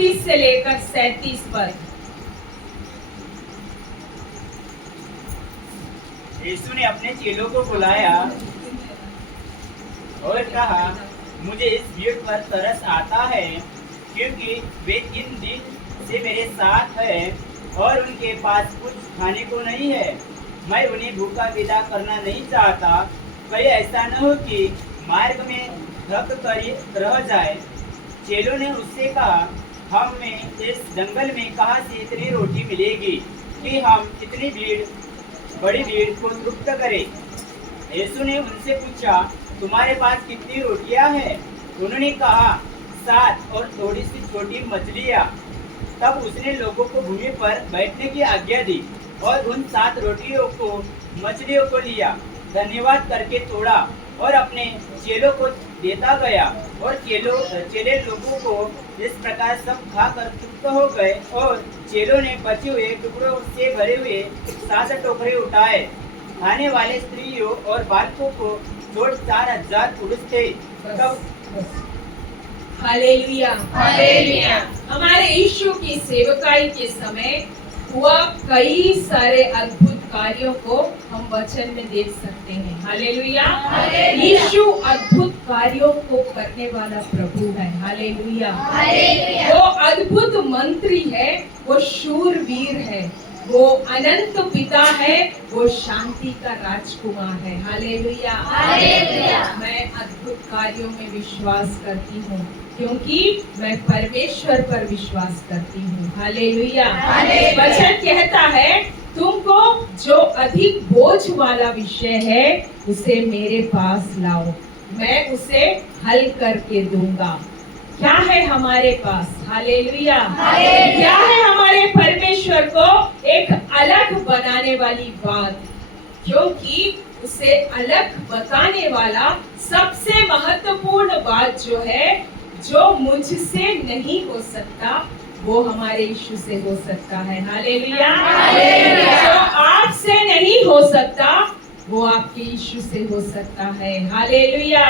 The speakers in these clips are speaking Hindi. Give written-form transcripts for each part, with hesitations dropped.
32 से लेकर 37 पद। यीशु ने अपने चेलों को बुलाया और कहा, मुझे इस भीड़ पर तरस आता है, क्योंकि वे 3 दिन से मेरे साथ हैं और उनके पास कुछ खाने को नहीं है। मैं उन्हें भूखा विदा करना नहीं चाहता, कहीं ऐसा न हो कि मार्ग में थक कर रह जाए। चेलों ने उससे कहा, हमें इस जंगल में कहाँ से इतनी रोटी मिलेगी कि हम इतनी बड़ी भीड़ को तृप्त करें। यीशु ने उनसे पूछा, तुम्हारे पास कितनी रोटियां हैं? उन्होंने कहा, 7 और थोड़ी सी छोटी मछलियां। तब उसने लोगों को भूमि पर बैठने की आज्ञा दी और उन 7 रोटियों को मछलियों को लिया, धन्यवाद करके तोड़ा और अपने चेलों को देता गया। और चेले लोगों को इस प्रकार सब खाकर तृप्त हो गए। और चेलों ने बचे हुए टुकड़ों से भरे हुए 7 टोकरे उठाए। खाने वाले स्त्रियों और बालकों को छोड़ 4000 पुरुष थे। Hallelujah, hallelujah. हमारे यीशु की सेवकाई के समय हुआ कई सारे अद्भुत कार्यों को हम वचन में देख सकते हैं। हालेलुया। यीशु अद्भुत कार्यों को करने वाला प्रभु है। हालेलुया। वो अद्भुत मंत्री है, वो शूरवीर है, वो अनंत पिता है, वो शांति का राजकुमार है। हालेलुया। मैं अद्भुत कार्यों में विश्वास करती हूँ, क्योंकि मैं परमेश्वर पर विश्वास करती हूँ। हालेलुया। वचन कहता है, तुमको जो अधिक बोझ वाला विषय है उसे मेरे पास लाओ, मैं उसे हल करके दूंगा। क्या है हमारे पास? हालेलुया। क्या है हमारे परमेश्वर को एक अलग बनाने वाली बात? क्योंकि उसे अलग बताने वाला सबसे महत्वपूर्ण बात जो है, जो मुझसे नहीं हो सकता, वो हमारे यीशु से हो सकता है। हालेलुया। जो आपसे नहीं हो सकता, वो आपके यीशु से हो सकता है। हालेलुया।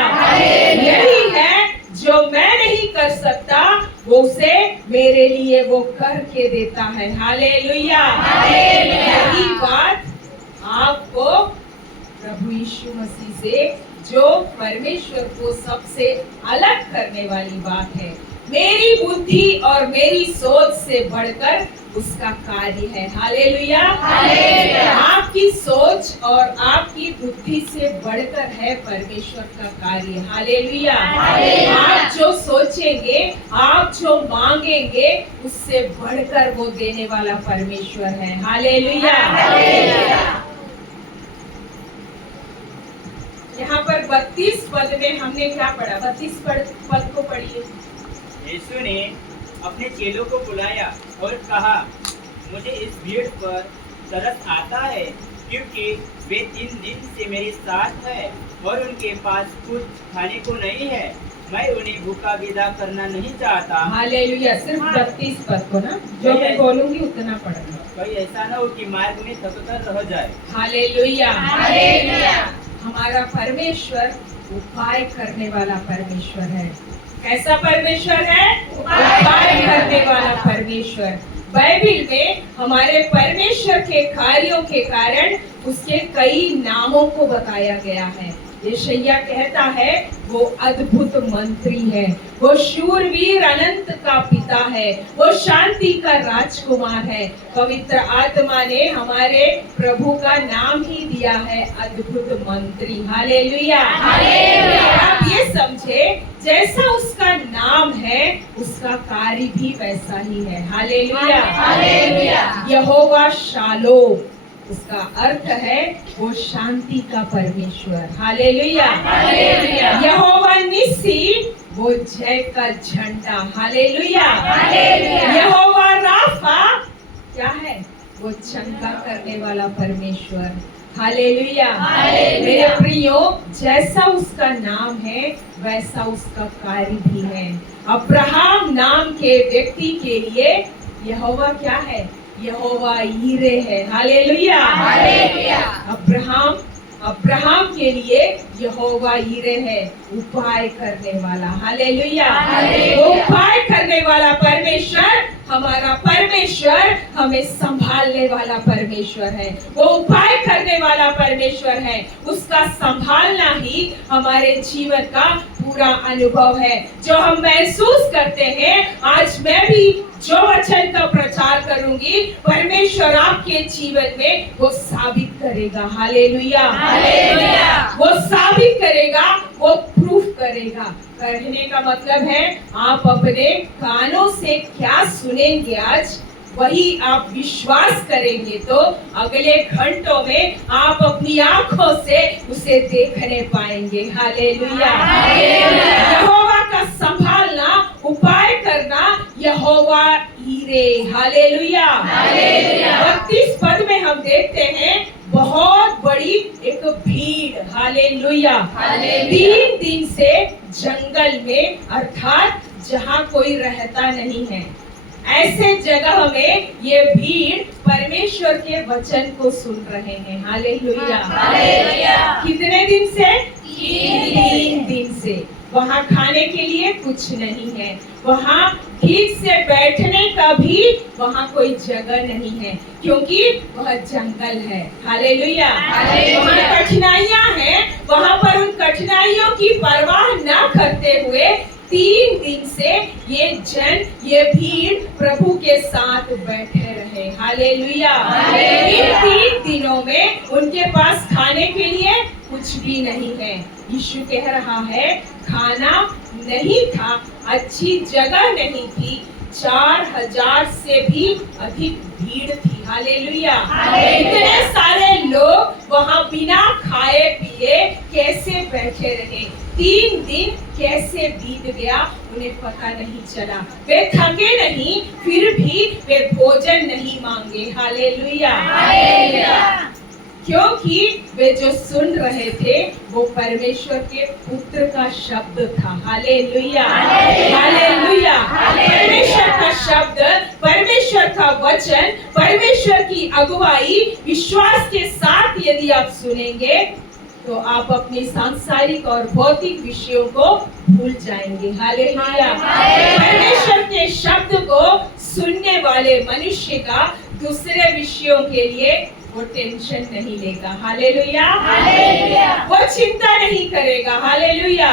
यही है जो मैं नहीं कर सकता, वो उसे मेरे लिए वो करके देता है। हालेलुया। यही बात आपको प्रभु यीशु मसीह से, जो परमेश्वर को सबसे अलग करने वाली बात है, मेरी बुद्धि और मेरी सोच से बढ़कर उसका कार्य है। हालेलुया। आपकी सोच और आपकी बुद्धि से बढ़कर है परमेश्वर का कार्य। हालेलुया। आप जो सोचेंगे, आप जो मांगेंगे, उससे बढ़कर वो देने वाला परमेश्वर है। हालेलुया। यहाँ पर 32 पद में हमने क्या पढ़ा? 32 पद को पढ़िए। यीशु ने अपने चेलों को बुलाया और कहा, मुझे इस भीड़ पर तरस आता है, क्योंकि वे 3 दिन से मेरे साथ हैं और उनके पास कुछ खाने को नहीं है। मैं उन्हें भूखा विदा करना नहीं चाहता। हालेलुया। सिर्फ 32 पद को ना, जो मैं बोलूंगी उतना पढ़ना। कहीं ऐसा न हो कि मार्ग में थक कर रह जाए। हालेलुया। हमारा परमेश्वर उपाय करने वाला परमेश्वर है। कैसा परमेश्वर है? उपाय करने वाला परमेश्वर। बाइबिल में हमारे परमेश्वर के कार्यों के कारण उसके कई नामों को बताया गया है। यशायाह कहता है, वो अद्भुत मंत्री है, वो शूरवीर अनंत का पिता है, वो शांति का राजकुमार है। पवित्र आत्मा ने हमारे प्रभु का नाम ही दिया है, अद्भुत मंत्री। हालेलुया। आप ये समझे, जैसा उसका नाम है, उसका कार्य भी वैसा ही है। हालेलुया। यहोवा शालोम, उसका अर्थ है वो शांति का परमेश्वर। हालेलुया। यहोवा निस्सी, वो जय का झंडा। हालेलुया। यहोवा राफा क्या है? वो चंगा करने वाला परमेश्वर। हालेलुया। मेरे प्रियो, जैसा उसका नाम है वैसा उसका कार्य भी है। अब्राहम नाम के व्यक्ति के लिए यहोवा क्या है? यहोवा यीरे है। हालेलुया। अब्राहम अब्राहम के लिए यहोवा यीरे है, उपाय करने वाला। हालेलुया। वो उपाय करने वाला परमेश्वर, हमारा परमेश्वर हमें संभालने वाला परमेश्वर है। वो उपाय करने वाला परमेश्वर है। उसका संभालना ही हमारे जीवन का पूरा अनुभव है। जो हम महसूस करते हैं, आज मैं भी जो वचन का प्रचार करूंगी, परमेश्वर आपके जीवन में वो साबित करेगा। हालेलुया। वो साबित करेगा, वो प्रूफ करेगा। कहने का मतलब है, आप अपने कानों से क्या सुनेंगे आज, वही आप विश्वास करेंगे तो अगले घंटों में आप अपनी आंखों से उसे देखने पाएंगे। हालेलुया। यहोवा का संभालना, उपाय करना, यहोवा यीरे। हालेलुया। 32 पद में हम देखते हैं बहुत बड़ी एक भीड़। हालेलुया। 3 दिन से जंगल में, अर्थात जहाँ कोई रहता नहीं है, ऐसे जगह में ये भीड़ परमेश्वर के वचन को सुन रहे हैं। हालेलुया। कितने दिन से? 3 दिन से। वहाँ खाने के लिए कुछ नहीं है, वहाँ ठीक से बैठने का भी वहाँ कोई जगह नहीं है, क्योंकि वह जंगल है। हालेलुया। वहाँ कठिनाइयाँ हैं, वहाँ पर उन कठिनाइयों की परवाह न करते हुए 3 दिन से ये भीड़ प्रभु के साथ बैठे रहे। हालेलुया। इन 3 दिनों में उनके पास खाने के लिए कुछ भी नहीं है। यीशु कह रहा है, खाना नहीं था, अच्छी जगह नहीं थी, 4000 से भी अधिक भीड़ थी। हालेलुया। इतने सारे लोग वहाँ बिना खाए पिए कैसे बैठे रहे, 3 दिन कैसे बीत गया उन्हें पता नहीं चला। वे थके नहीं, फिर भी वे भोजन नहीं मांगे। हालेलुया। क्योंकि वे जो सुन रहे थे वो परमेश्वर के पुत्र का शब्द था। हालेलुया। हालेलुया। परमेश्वर का शब्द, परमेश्वर का वचन, परमेश्वर की अगुवाई विश्वास के साथ यदि आप सुनेंगे तो आप अपने सांसारिक और भौतिक विषयों को भूल जाएंगे। हालेलुया। परमेश्वर के शब्द को सुनने वाले मनुष्य का दूसरे विषयों के लिए वो टेंशन नहीं लेगा। हालेलुया। वो चिंता नहीं करेगा। हालेलुया।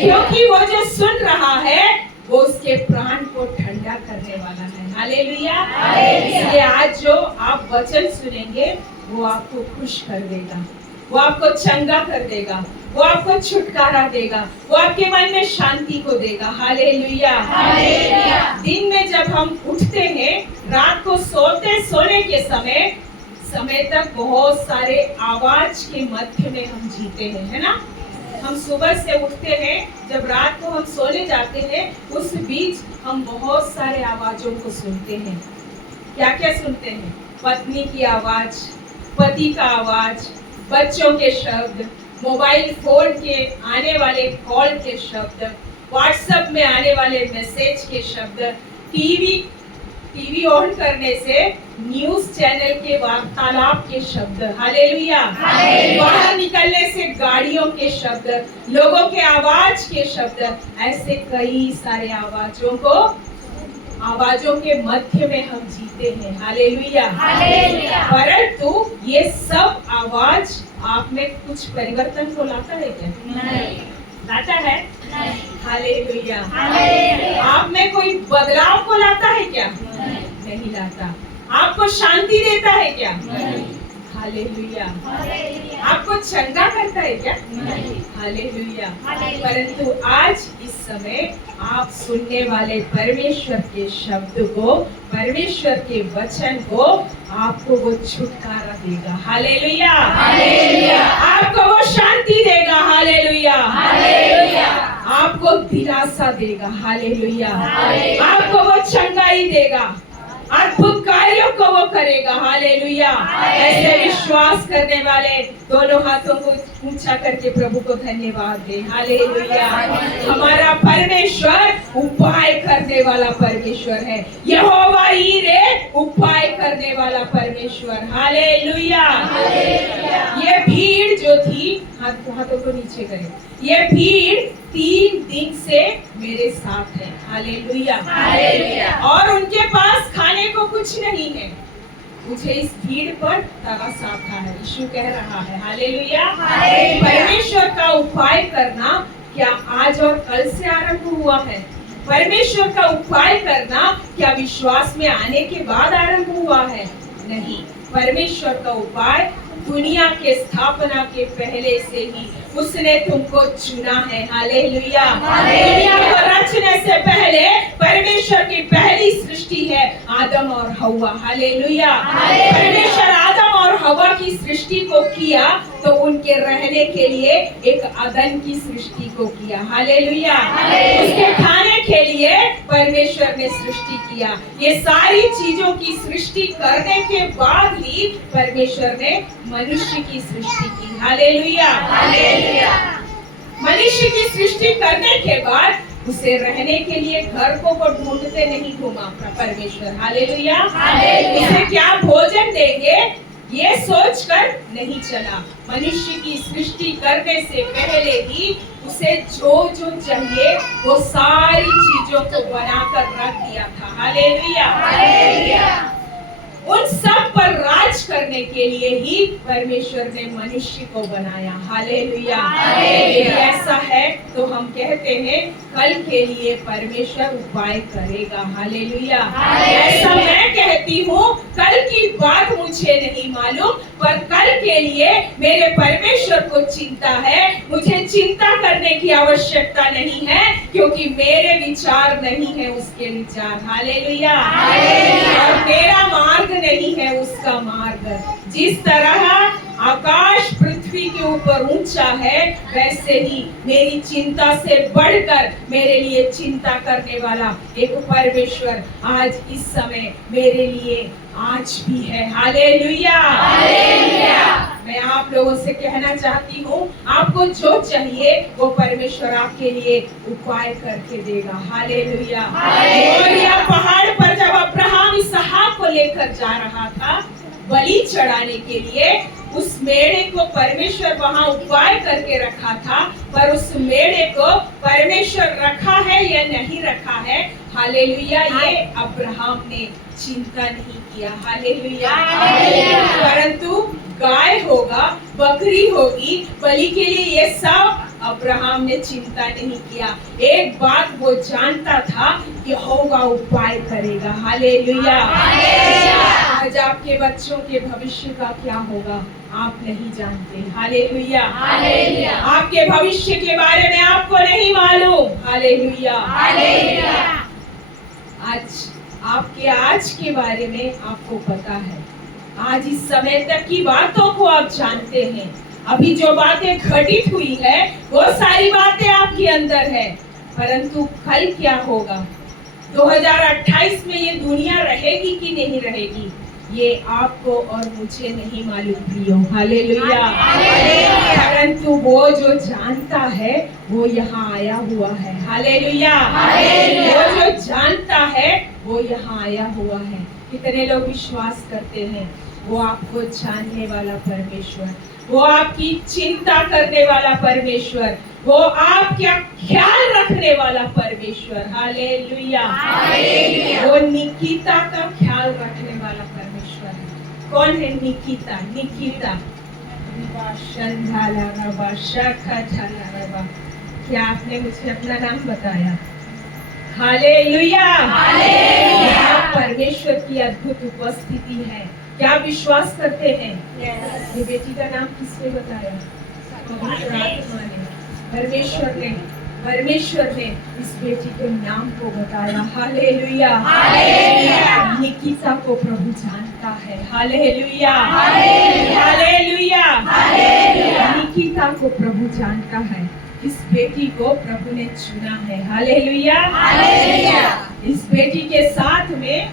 क्योंकि वो जो सुन रहा है वो उसके प्राण को ठंडा करने वाला है। हालेलुया। इसलिए आज जो आप वचन सुनेंगे वो आपको खुश कर देगा, वो आपको चंगा कर देगा, वो आपको छुटकारा देगा, वो आपके मन में शांति को देगा। हालेलुया। दिन में जब हम उठते हैं, रात को सोने के समय तक बहुत सारे आवाज के मध्य में हम जीते हैं, है ना। हम सुबह से उठते हैं, जब रात को हम सोने जाते हैं, उस बीच हम बहुत सारे आवाजों को सुनते हैं। क्या क्या सुनते हैं? पत्नी की आवाज, पति का आवाज, बच्चों के शब्द, मोबाइल फोन के आने वाले कॉल के शब्द, व्हाट्सएप में आने वाले मैसेज के शब्द, टीवी ऑन करने से न्यूज चैनल के वार्तालाप के शब्द। हालेलुया। बाहर निकलने से गाड़ियों के शब्द, लोगों के आवाज के शब्द, ऐसे कई सारे आवाजों के मध्य में हम जीते हैं। हालेलुया। परंतु ये सब आवाज आप में कुछ परिवर्तन को लाता है क्या? नहीं लाता है। हालेलुया। आप में कोई बदलाव को लाता है क्या? नहीं लाता। आपको शांति देता है क्या? हालेलुया। आपको चंगा करता है क्या? हालेलुया। परंतु आज इस समय आप सुनने वाले परमेश्वर के शब्द को, परमेश्वर के वचन को, आपको वो छुटकारा देगा। हालेलुया। आपको वो शांति देगा। हालेलुया। आपको दिलासा देगा। हालेलुया। आपको वो चंगाई देगा। अद्भुत कार्यों को वो करेगा। हालेलुया। ऐसे विश्वास करने वाले दोनों हाथों को ऊंचा करके प्रभु को धन्यवाद दे। हालेलुया। हमारा परमेश्वर उपाय करने वाला परमेश्वर है। यहोवा ईरे उपाय करने वाला परमेश्वर। हालेलुया। ये भीड़ जो थी, हाथों को नीचे करें, ये भीड़ 3 दिन से मेरे साथ है। हालेलुया। और उनके पास खाने को कुछ नहीं है। मुझे इस भीड़ पर तरस आता है, यीशु कह रहा है। हालेलुया। परमेश्वर का उपाय करना क्या आज और कल से आरंभ हुआ है? परमेश्वर का उपाय करना क्या विश्वास में आने के बाद आरंभ हुआ है? नहीं, परमेश्वर का उपाय दुनिया के स्थापना के पहले से ही उसने तुमको चुना है। हालेलुया। दुनिया को रचने से पहले परमेश्वर की पहली सृष्टि है आदम और हव्वा। हालेलुया। परमेश्वर आदम और हव्वा की सृष्टि को किया तो उनके रहने के लिए एक अदन की सृष्टि को किया। हालेलुया। उसके खाने के लिए परमेश्वर ने सृष्टि किया। ये सारी चीजों की सृष्टि करने के बाद ही परमेश्वर ने मनुष्य की सृष्टि की। हालेलुया। मनुष्य की सृष्टि करने के बाद उसे रहने के लिए घर को वो ढूंढते नहीं घूमा परमेश्वर। हालेलुया। उसे क्या भोजन देंगे ये सोचकर नहीं चला। मनुष्य की सृष्टि करने से पहले ही उसे जो जो चाहिए वो सारी चीजों को बनाकर रख दिया था। हालेलुया। उन सब पर राज करने के लिए ही परमेश्वर ने मनुष्य को बनाया। हालेलुया। यदि ऐसा है तो हम कहते हैं कल के लिए परमेश्वर उपाय करेगा। हालेलुया। ऐसा मैं कहती हूँ, कल की बात मुझे नहीं मालूम, पर कल के लिए मेरे परमेश्वर को चिंता है। मुझे चिंता करने की आवश्यकता नहीं है, क्योंकि मेरे विचार नहीं है उसके विचार। हालेलुया। और मेरा मार्ग नहीं है उसका मार्ग। जिस तरह आकाश पृथ्वी के ऊपर ऊंचा है, वैसे ही मेरी चिंता से बढ़कर मेरे लिए चिंता करने वाला एक परमेश्वर आज इस समय मेरे लिए आज भी है। हालेलुया। मैं आप लोगों से कहना चाहती हूँ, आपको जो चाहिए वो परमेश्वर आपके लिए उपाय करके देगा। हालेलुया। और यह पहाड़ पर जब अब्राहम इसहाक को लेकर जा रहा था बलि चढ़ाने के लिए, उस मेढ़े को परमेश्वर वहां उपाय करके रखा था, पर उस मेढ़े को परमेश्वर रखा है या नहीं रखा है, हालेलुया, ये अब्राहम ने चिंता नहीं किया। हालेलुया। परंतु गाय होगा, बकरी होगी, बलि के लिए ये सब अब्राहम ने चिंता नहीं किया। एक बात वो जानता था कि होगा उपाय करेगा। हालेलुया। आज आपके बच्चों के भविष्य का क्या होगा आप नहीं जानते। हालेलुया। आपके भविष्य के बारे में आपको नहीं मालूम। हालेलुया। आज के बारे में आपको पता है। आज इस समय तक की बातों को आप जानते हैं। अभी जो बातें घटित हुई है वो सारी बातें आपके अंदर है, परंतु कल क्या होगा, 2028 में ये दुनिया रहेगी कि नहीं रहेगी, ये आपको और मुझे नहीं मालूम प्रियो। हालेलुया। परंतु वो जो जानता है वो यहाँ आया हुआ है। हालेलुया। वो जो जानता है वो यहाँ आया हुआ है। कितने लोग विश्वास करते हैं वो आपको जानने वाला परमेश्वर, वो आपकी चिंता करने वाला परमेश्वर, वो आपका ख्याल रखने वाला परमेश्वर। हालेलुया। वो निकिता का ख्याल रखने वाला परमेश्वर है। कौन है निकिता? निकिता क्या आपने मुझे अपना नाम बताया? हालेलुया। परमेश्वर की अद्भुत उपस्थिति है। क्या आप विश्वास करते हैं? ये बेटी का नाम किसने बताया? पवित्र आत्मा ने। परमेश्वर ने इस बेटी के नाम को बताया। हालेलुया। निकिता को प्रभु जानता है। हालेलुया। निकिता को प्रभु जानता है। इस बेटी को प्रभु ने चुना है। हालेलुया। इस बेटी के साथ में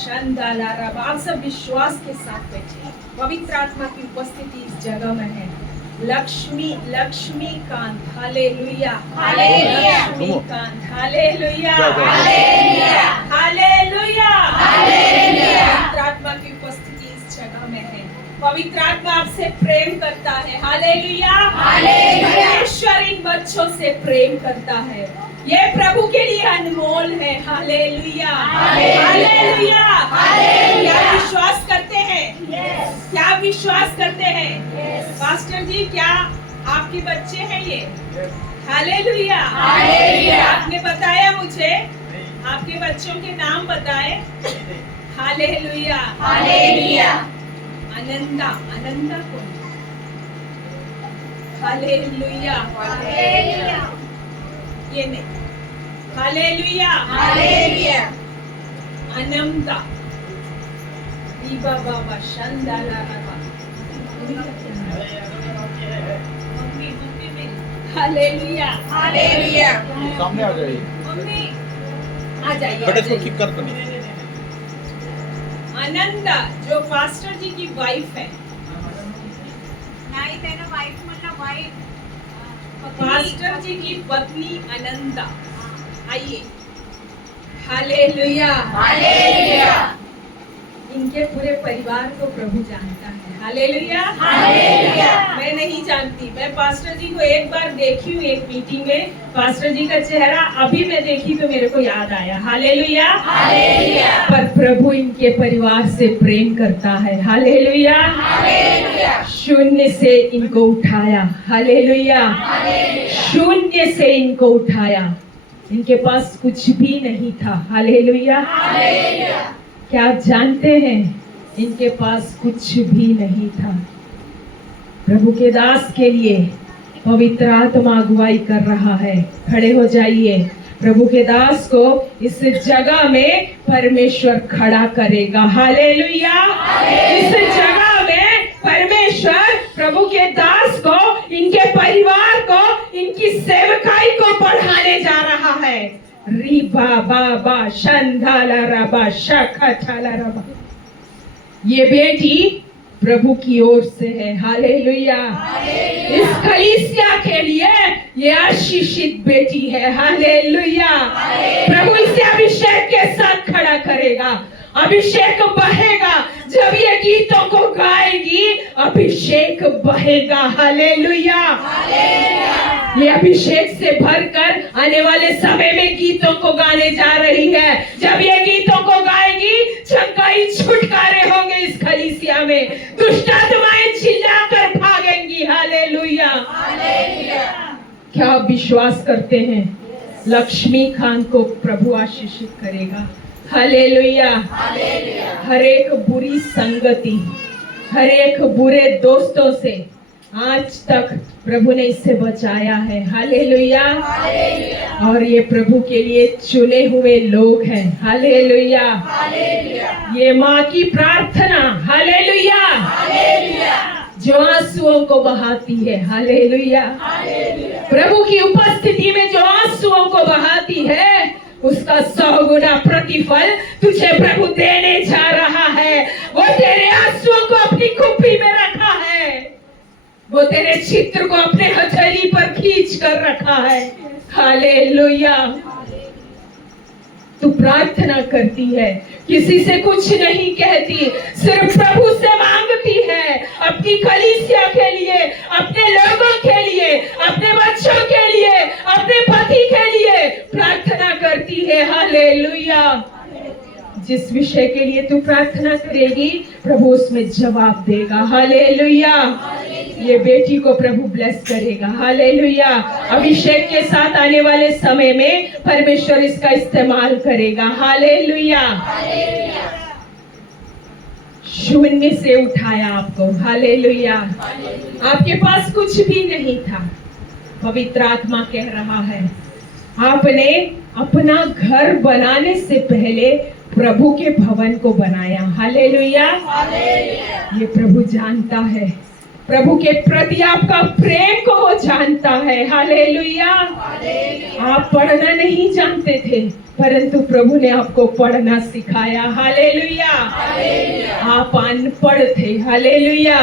शंदाला रबा। आप सब विश्वास के साथ बैठिए। पवित्र आत्मा की उपस्थिति इस जगह में है। Laxmikant, hallelujah, hallelujah, Laxmikant, hallelujah, hallelujah, hallelujah, hallelujah. पवित्र आत्मा की उपस्थिति इस जगह में है। पवित्र आत्मा आपसे प्रेम करता है। Hallelujah, hallelujah. परमेश्वर इन बच्चों से प्रेम करता है। ये प्रभु के लिए अनमोल है। Hallelujah, hallelujah, hallelujah. क्या विश्वास करते हैं? क्या विश्वास करते हैं? पास्टर जी, क्या आपके बच्चे हैं ये? Hallelujah, hallelujah. आपने बताया मुझे, आपके बच्चों के नाम बताए। Hallelujah, hallelujah. अनंता, अनंता कौन? हालेलुया, हालेलुया, ये नहीं। Hallelujah, hallelujah. अनंता, दीबा बाबा, शंदाला बाबा। Hallelujah, hallelujah. सामने आ जाइए। मम्मी आ जाइए। बट इसको किक कर दो। अनंता जो पास्टर जी की वाइफ है, नाही त्यानं वाईफ म्हणलं वाईफ पास्टर जी की पत्नी अनंता। आइए। हालेलुया, हालेलुया, इनके पूरे परिवार को प्रभु जानता है। Hallelujah, hallelujah. मैं नहीं जानती। मैं पास्टर जी को एक बार देखी हूँ एक मीटिंग में। पास्टर जी का चेहरा अभी मैं देखी तो मेरे को याद आया। हालेलुया, हालेलुया, पर प्रभु इनके परिवार से प्रेम करता है। हालेलुया, हालेलुया, शून्य से इनको उठाया। हालेलुया, शून्य से इनको उठाया। इनके पास कुछ भी नहीं था। Hallelujah, hallelujah. क्या आप जानते हैं इनके पास कुछ भी नहीं था। प्रभु के दास के लिए पवित्र आत्मा अगुवाई कर रहा है। खड़े हो जाइए। प्रभु के दास को इस जगह में परमेश्वर खड़ा करेगा। हालेलुया, इस जगह में परमेश्वर प्रभु के दास को, इनके परिवार को, इनकी सेवकाई को बढ़ाने जा रहा है। रीबा बाबा शंधाला रबा शखठाला रबा। ये बेटी प्रभु की ओर से है। हालेलुया, इस कलीसिया के लिए ये आशीषित बेटी है। हालेलुया, प्रभु इसे अभिषेक के साथ खड़ा करेगा। अभिषेक बहेगा जब ये गीतों को गाएगी। अभिषेक बहेगा। हालेलुया, ये अभिषेक से भरकर आने वाले समय में गीतों को गाने जा रही है। जब ये गीतों को गाएगी, चंगाई छुटकारे होंगे इस कलीसिया में। दुष्ट आत्माएं चिल्लाकर भागेंगी। हालेलुया, क्या आप विश्वास करते हैं? लक्ष्मीकांत को प्रभु आशीषित करेगा। हालेलुया, हर एक बुरी संगति, हर एक बुरे दोस्तों से आज तक प्रभु ने इसे बचाया है। हालेलुया, और ये प्रभु के लिए चुने हुए लोग हैं। हालेलुया, ये माँ की प्रार्थना, हालेलुया, जो आंसुओं को बहाती है। हालेलुया, प्रभु की उपस्थिति में जो आंसुओं को बहाती है, उसका 100 गुना प्रतिफल तुझे प्रभु देने जा रहा है। वो तेरे आंसुओं को अपनी कुप्पी में रखा है। वो तेरे चित्र को अपने हथेली पर खींच कर रखा है। हालेलुया, तू प्रार्थना करती है, किसी से कुछ नहीं कहती, सिर्फ प्रभु से मांगती है। अपनी कलीसिया के लिए, अपने लोगों के लिए, अपने बच्चों के लिए, अपने पति के लिए प्रार्थना करती है। हालेलुया, जिस विषय के लिए तू प्रार्थना करेगी प्रभु उसमें जवाब देगा। हालेलुया, ये बेटी को प्रभु ब्लेस करेगा। हालेलुया, अभिषेक के साथ आने वाले समय में परमेश्वर इसका इस्तेमाल करेगा। हालेलुया, शून्य से उठाया आपको। हालेलुया, आपके पास कुछ भी नहीं था। पवित्र आत्मा कह रहा है, आपने अपना घर बनाने से पहले प्रभु के भवन को बनाया। हालेलुया, ये प्रभु जानता है प्रभु के प्रति आपका प्रेम को वो जानता है। हालेलुया। आप पढ़ना नहीं जानते थे, परंतु प्रभु ने आपको पढ़ना सिखाया। हालेलुया। आप अनपढ़ थे। हालेलुया।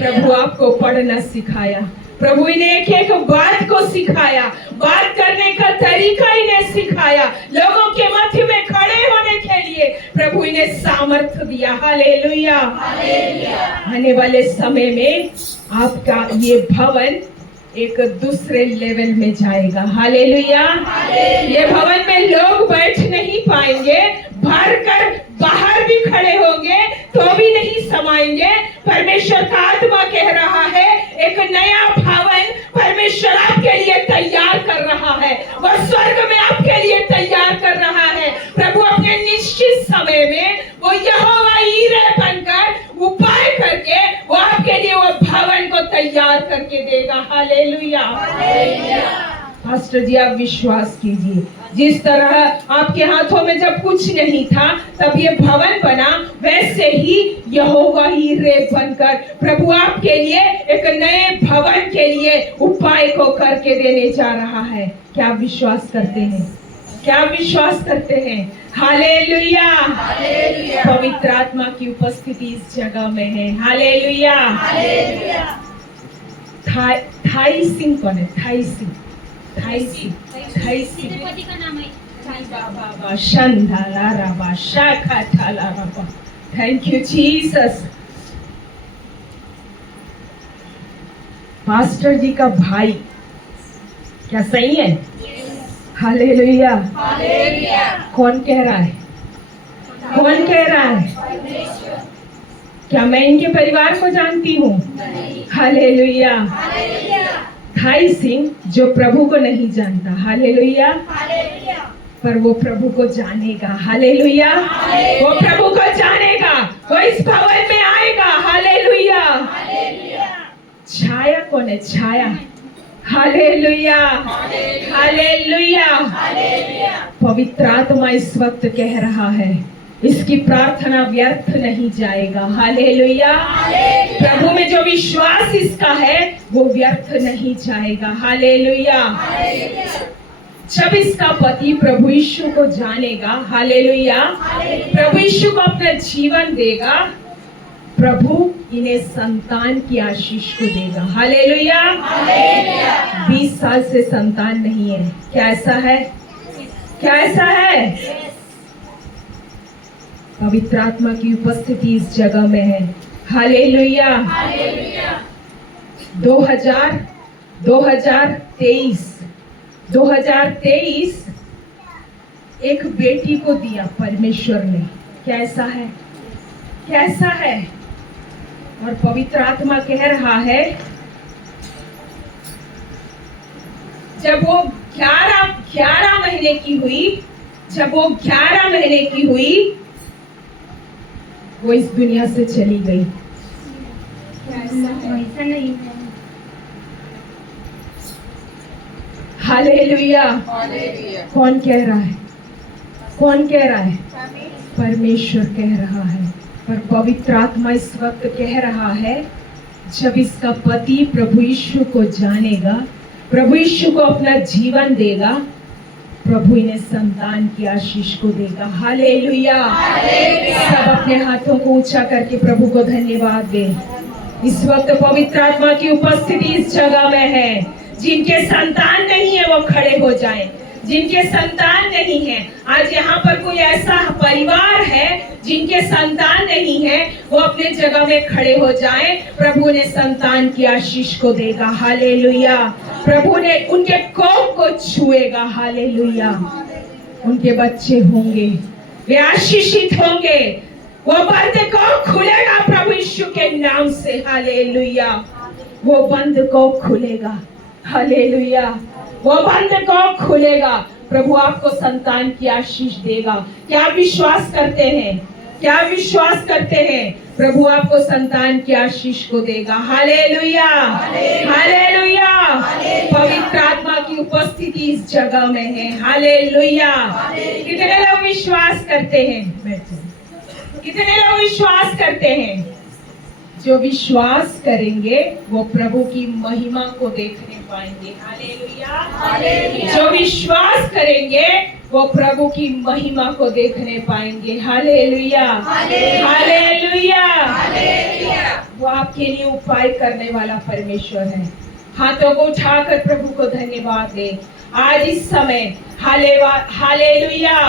प्रभु आपको पढ़ना सिखाया। प्रभु इन्हें एक एक बात को सिखाया, बात करने का तरीका इन्हें सिखाया, लोगों के मध्य में खड़े होने के लिए प्रभु इन्हें सामर्थ्य दिया। हालेलुया। आने वाले समय में आपका ये भवन एक दूसरे लेवल में जाएगा। हालेलुया। ये भवन में लोग बैठ नहीं पाएंगे, भर कर बाहर भी खड़े होंगे तो भी नहीं समाएंगे। परमेश्वर का आत्मा कह रहा है एक नया भवन परमेश्वर आपके लिए तैयार कर रहा है, वह स्वर्ग में आपके लिए तैयार कर रहा है। प्रभु अपने निश्चित समय में वो यहोवा ईरे बनकर उपाय करके वो आपके लिए वो भवन को तैयार करके देगा। हालेलुया। पास्टर जी आप विश्वास कीजिए, जिस तरह आपके हाथों में जब कुछ नहीं था तब ये भवन बना, वैसे ही यहोवा हीरे बनकर प्रभु आपके लिए एक नए भवन के लिए उपाय को करके देने जा रहा है। क्या विश्वास करते हैं? क्या विश्वास करते हैं? हालेलुया। पवित्र आत्मा की उपस्थिति इस जगह में है। हालेलुया। थाई सिंह कौन है? थाई सिंह तिरुपति का नाम है। Thank you Jesus. पास्टर जी का भाई, क्या सही है? हालेलुया। कौन कह रहा है? कौन कह रहा है? क्या मैं इनके परिवार को जानती हूँ? हालेलुया। थाई सिंह जो प्रभु को नहीं जानता, हालेलुया, पर वो प्रभु को जानेगा। हालेलुया। वो प्रभु को जानेगा, वो इस भवन में आएगा। हालेलुया। छाया कौन है? छाया। हालेलुया। हालेलुया। पवित्र आत्मा इस वक्त कह रहा है इसकी प्रार्थना व्यर्थ नहीं जाएगा। हालेलुया। प्रभु में जो विश्वास इसका है वो व्यर्थ नहीं जाएगा। हालेलुया। जब इसका पति प्रभु यीशु को जानेगा, हालेलुया, प्रभु यीशु को अपना जीवन देगा, प्रभु इन्हें संतान की आशीष को देगा। हालेलुया। 20 साल से संतान नहीं है। क्या ऐसा है? क्या ऐसा है? पवित्र आत्मा की उपस्थिति इस जगह में है। हालेलुया। 2023 एक बेटी को दिया परमेश्वर ने। कैसा है? कैसा है? और पवित्र आत्मा कह रहा है जब वो 11 महीने की हुई, जब वो 11 महीने की हुई, वो इस दुनिया से चली गई। ऐसा नहीं है। हालेलुया। कौन कह रहा है? कौन कह रहा है? परमेश्वर कह रहा है। पर पवित्र आत्मा इस वक्त कह रहा है जब इसका पति प्रभु यीशु को जानेगा, प्रभु यीशु को अपना जीवन देगा, प्रभु इन्हें संतान की आशीष को देगा। हालेलुया। सब अपने हाथों को ऊंचा करके प्रभु को धन्यवाद दें। इस वक्त पवित्र आत्मा की उपस्थिति इस जगह में है। जिनके संतान नहीं है वो खड़े हो जाएं। जिनके संतान नहीं है, आज यहाँ पर कोई ऐसा परिवार है जिनके संतान नहीं है, वो अपने जगह में खड़े हो जाएं। प्रभु ने संतान की आशीष को देगा। हालेलुया। प्रभु ने उनके कोख को छुएगा। हालेलुया। उनके बच्चे होंगे, वे आशीषित होंगे। वो बंद कोख खुलेगा प्रभु यीशु के नाम से। हालेलुया। वो बंद कोख खुलेगा। हालेलुया। वो बंद कोख खुलेगा। प्रभु आपको संतान की आशीष देगा। क्या विश्वास करते हैं? क्या विश्वास करते हैं? प्रभु आपको संतान की आशीष को देगा। हालेलुया। हालेलुया। पवित्र आत्मा की उपस्थिति इस जगह में है। हालेलुया। कितने लोग विश्वास करते हैं? कितने लोग विश्वास करते हैं? जो विश्वास करेंगे वो प्रभु की महिमा को देखने पाएंगे। हालेलुया। हालेलुया। जो विश्वास करेंगे वो प्रभु की महिमा को देखने पाएंगे। हालेलुया। हालेलुया। हालेलुया। वो आपके लिए उपाय करने वाला परमेश्वर है। हाथों को उठाकर प्रभु को धन्यवाद दे आज इस समय। हालेलुया।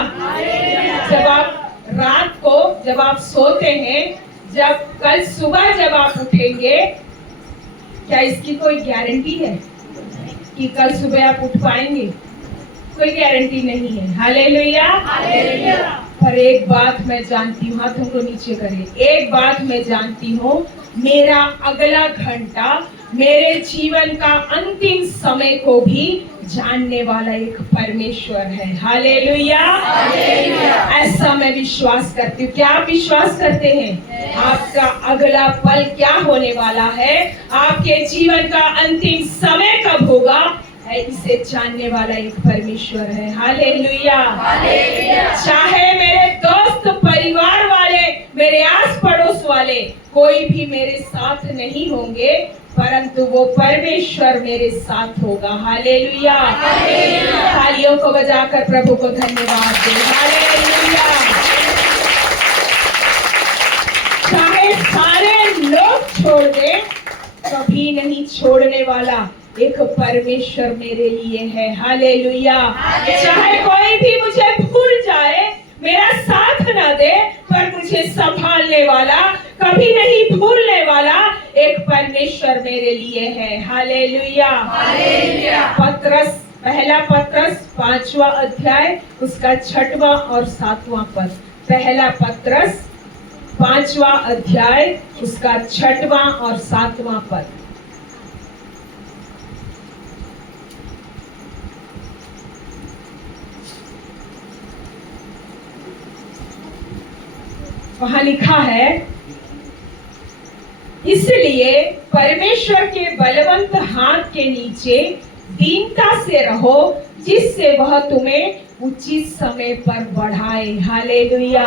जब आप रात को जब आप सोते हैं, जब कल सुबह जब आप उठेंगे, क्या इसकी कोई गारंटी है कि कल सुबह आप उठ पाएंगे? कोई गारंटी नहीं है। हालेलुया। पर एक बात मैं जानती हूँ, हाथों को नीचे करें, एक बात मैं जानती हूँ, मेरा अगला घंटा, मेरे जीवन का अंतिम समय को भी जानने वाला एक परमेश्वर है। हालेलुया। ऐसा मैं विश्वास करती हूँ। क्या आप विश्वास करते हैं? आपका अगला पल क्या होने वाला है, आपके जीवन का अंतिम समय कब होगा, इसे जानने वाला एक परमेश्वर है। हालेलुया। चाहे मेरे दोस्त, परिवार वाले, मेरे आस पड़ोस वाले कोई भी मेरे साथ नहीं होंगे, परंतु वो परमेश्वर मेरे साथ होगा। हालेलुया। तालियों को बजाकर प्रभु को धन्यवाद दे। हालेलुया। चाहे सारे लोग छोड़ दे, कभी नहीं छोड़ने वाला एक परमेश्वर मेरे लिए है। हालेलुया। चाहे कोई भी मुझे भूल जाए, मेरा साथ ना दे, पर मुझे संभालने वाला, कभी नहीं भूलने वाला एक परमेश्वर मेरे लिए है। हालेलुया। पत्रस, पहला पत्रस 5वां अध्याय उसका 6वां और 7वां पद। पहला पत्रस 5वां अध्याय उसका 6वां और 7वां पद। वहां लिखा है, इसलिए परमेश्वर के बलवंत हाथ के नीचे दीनता से रहो, जिससे वह तुम्हें उचित समय पर बढ़ाए। हालेलुया।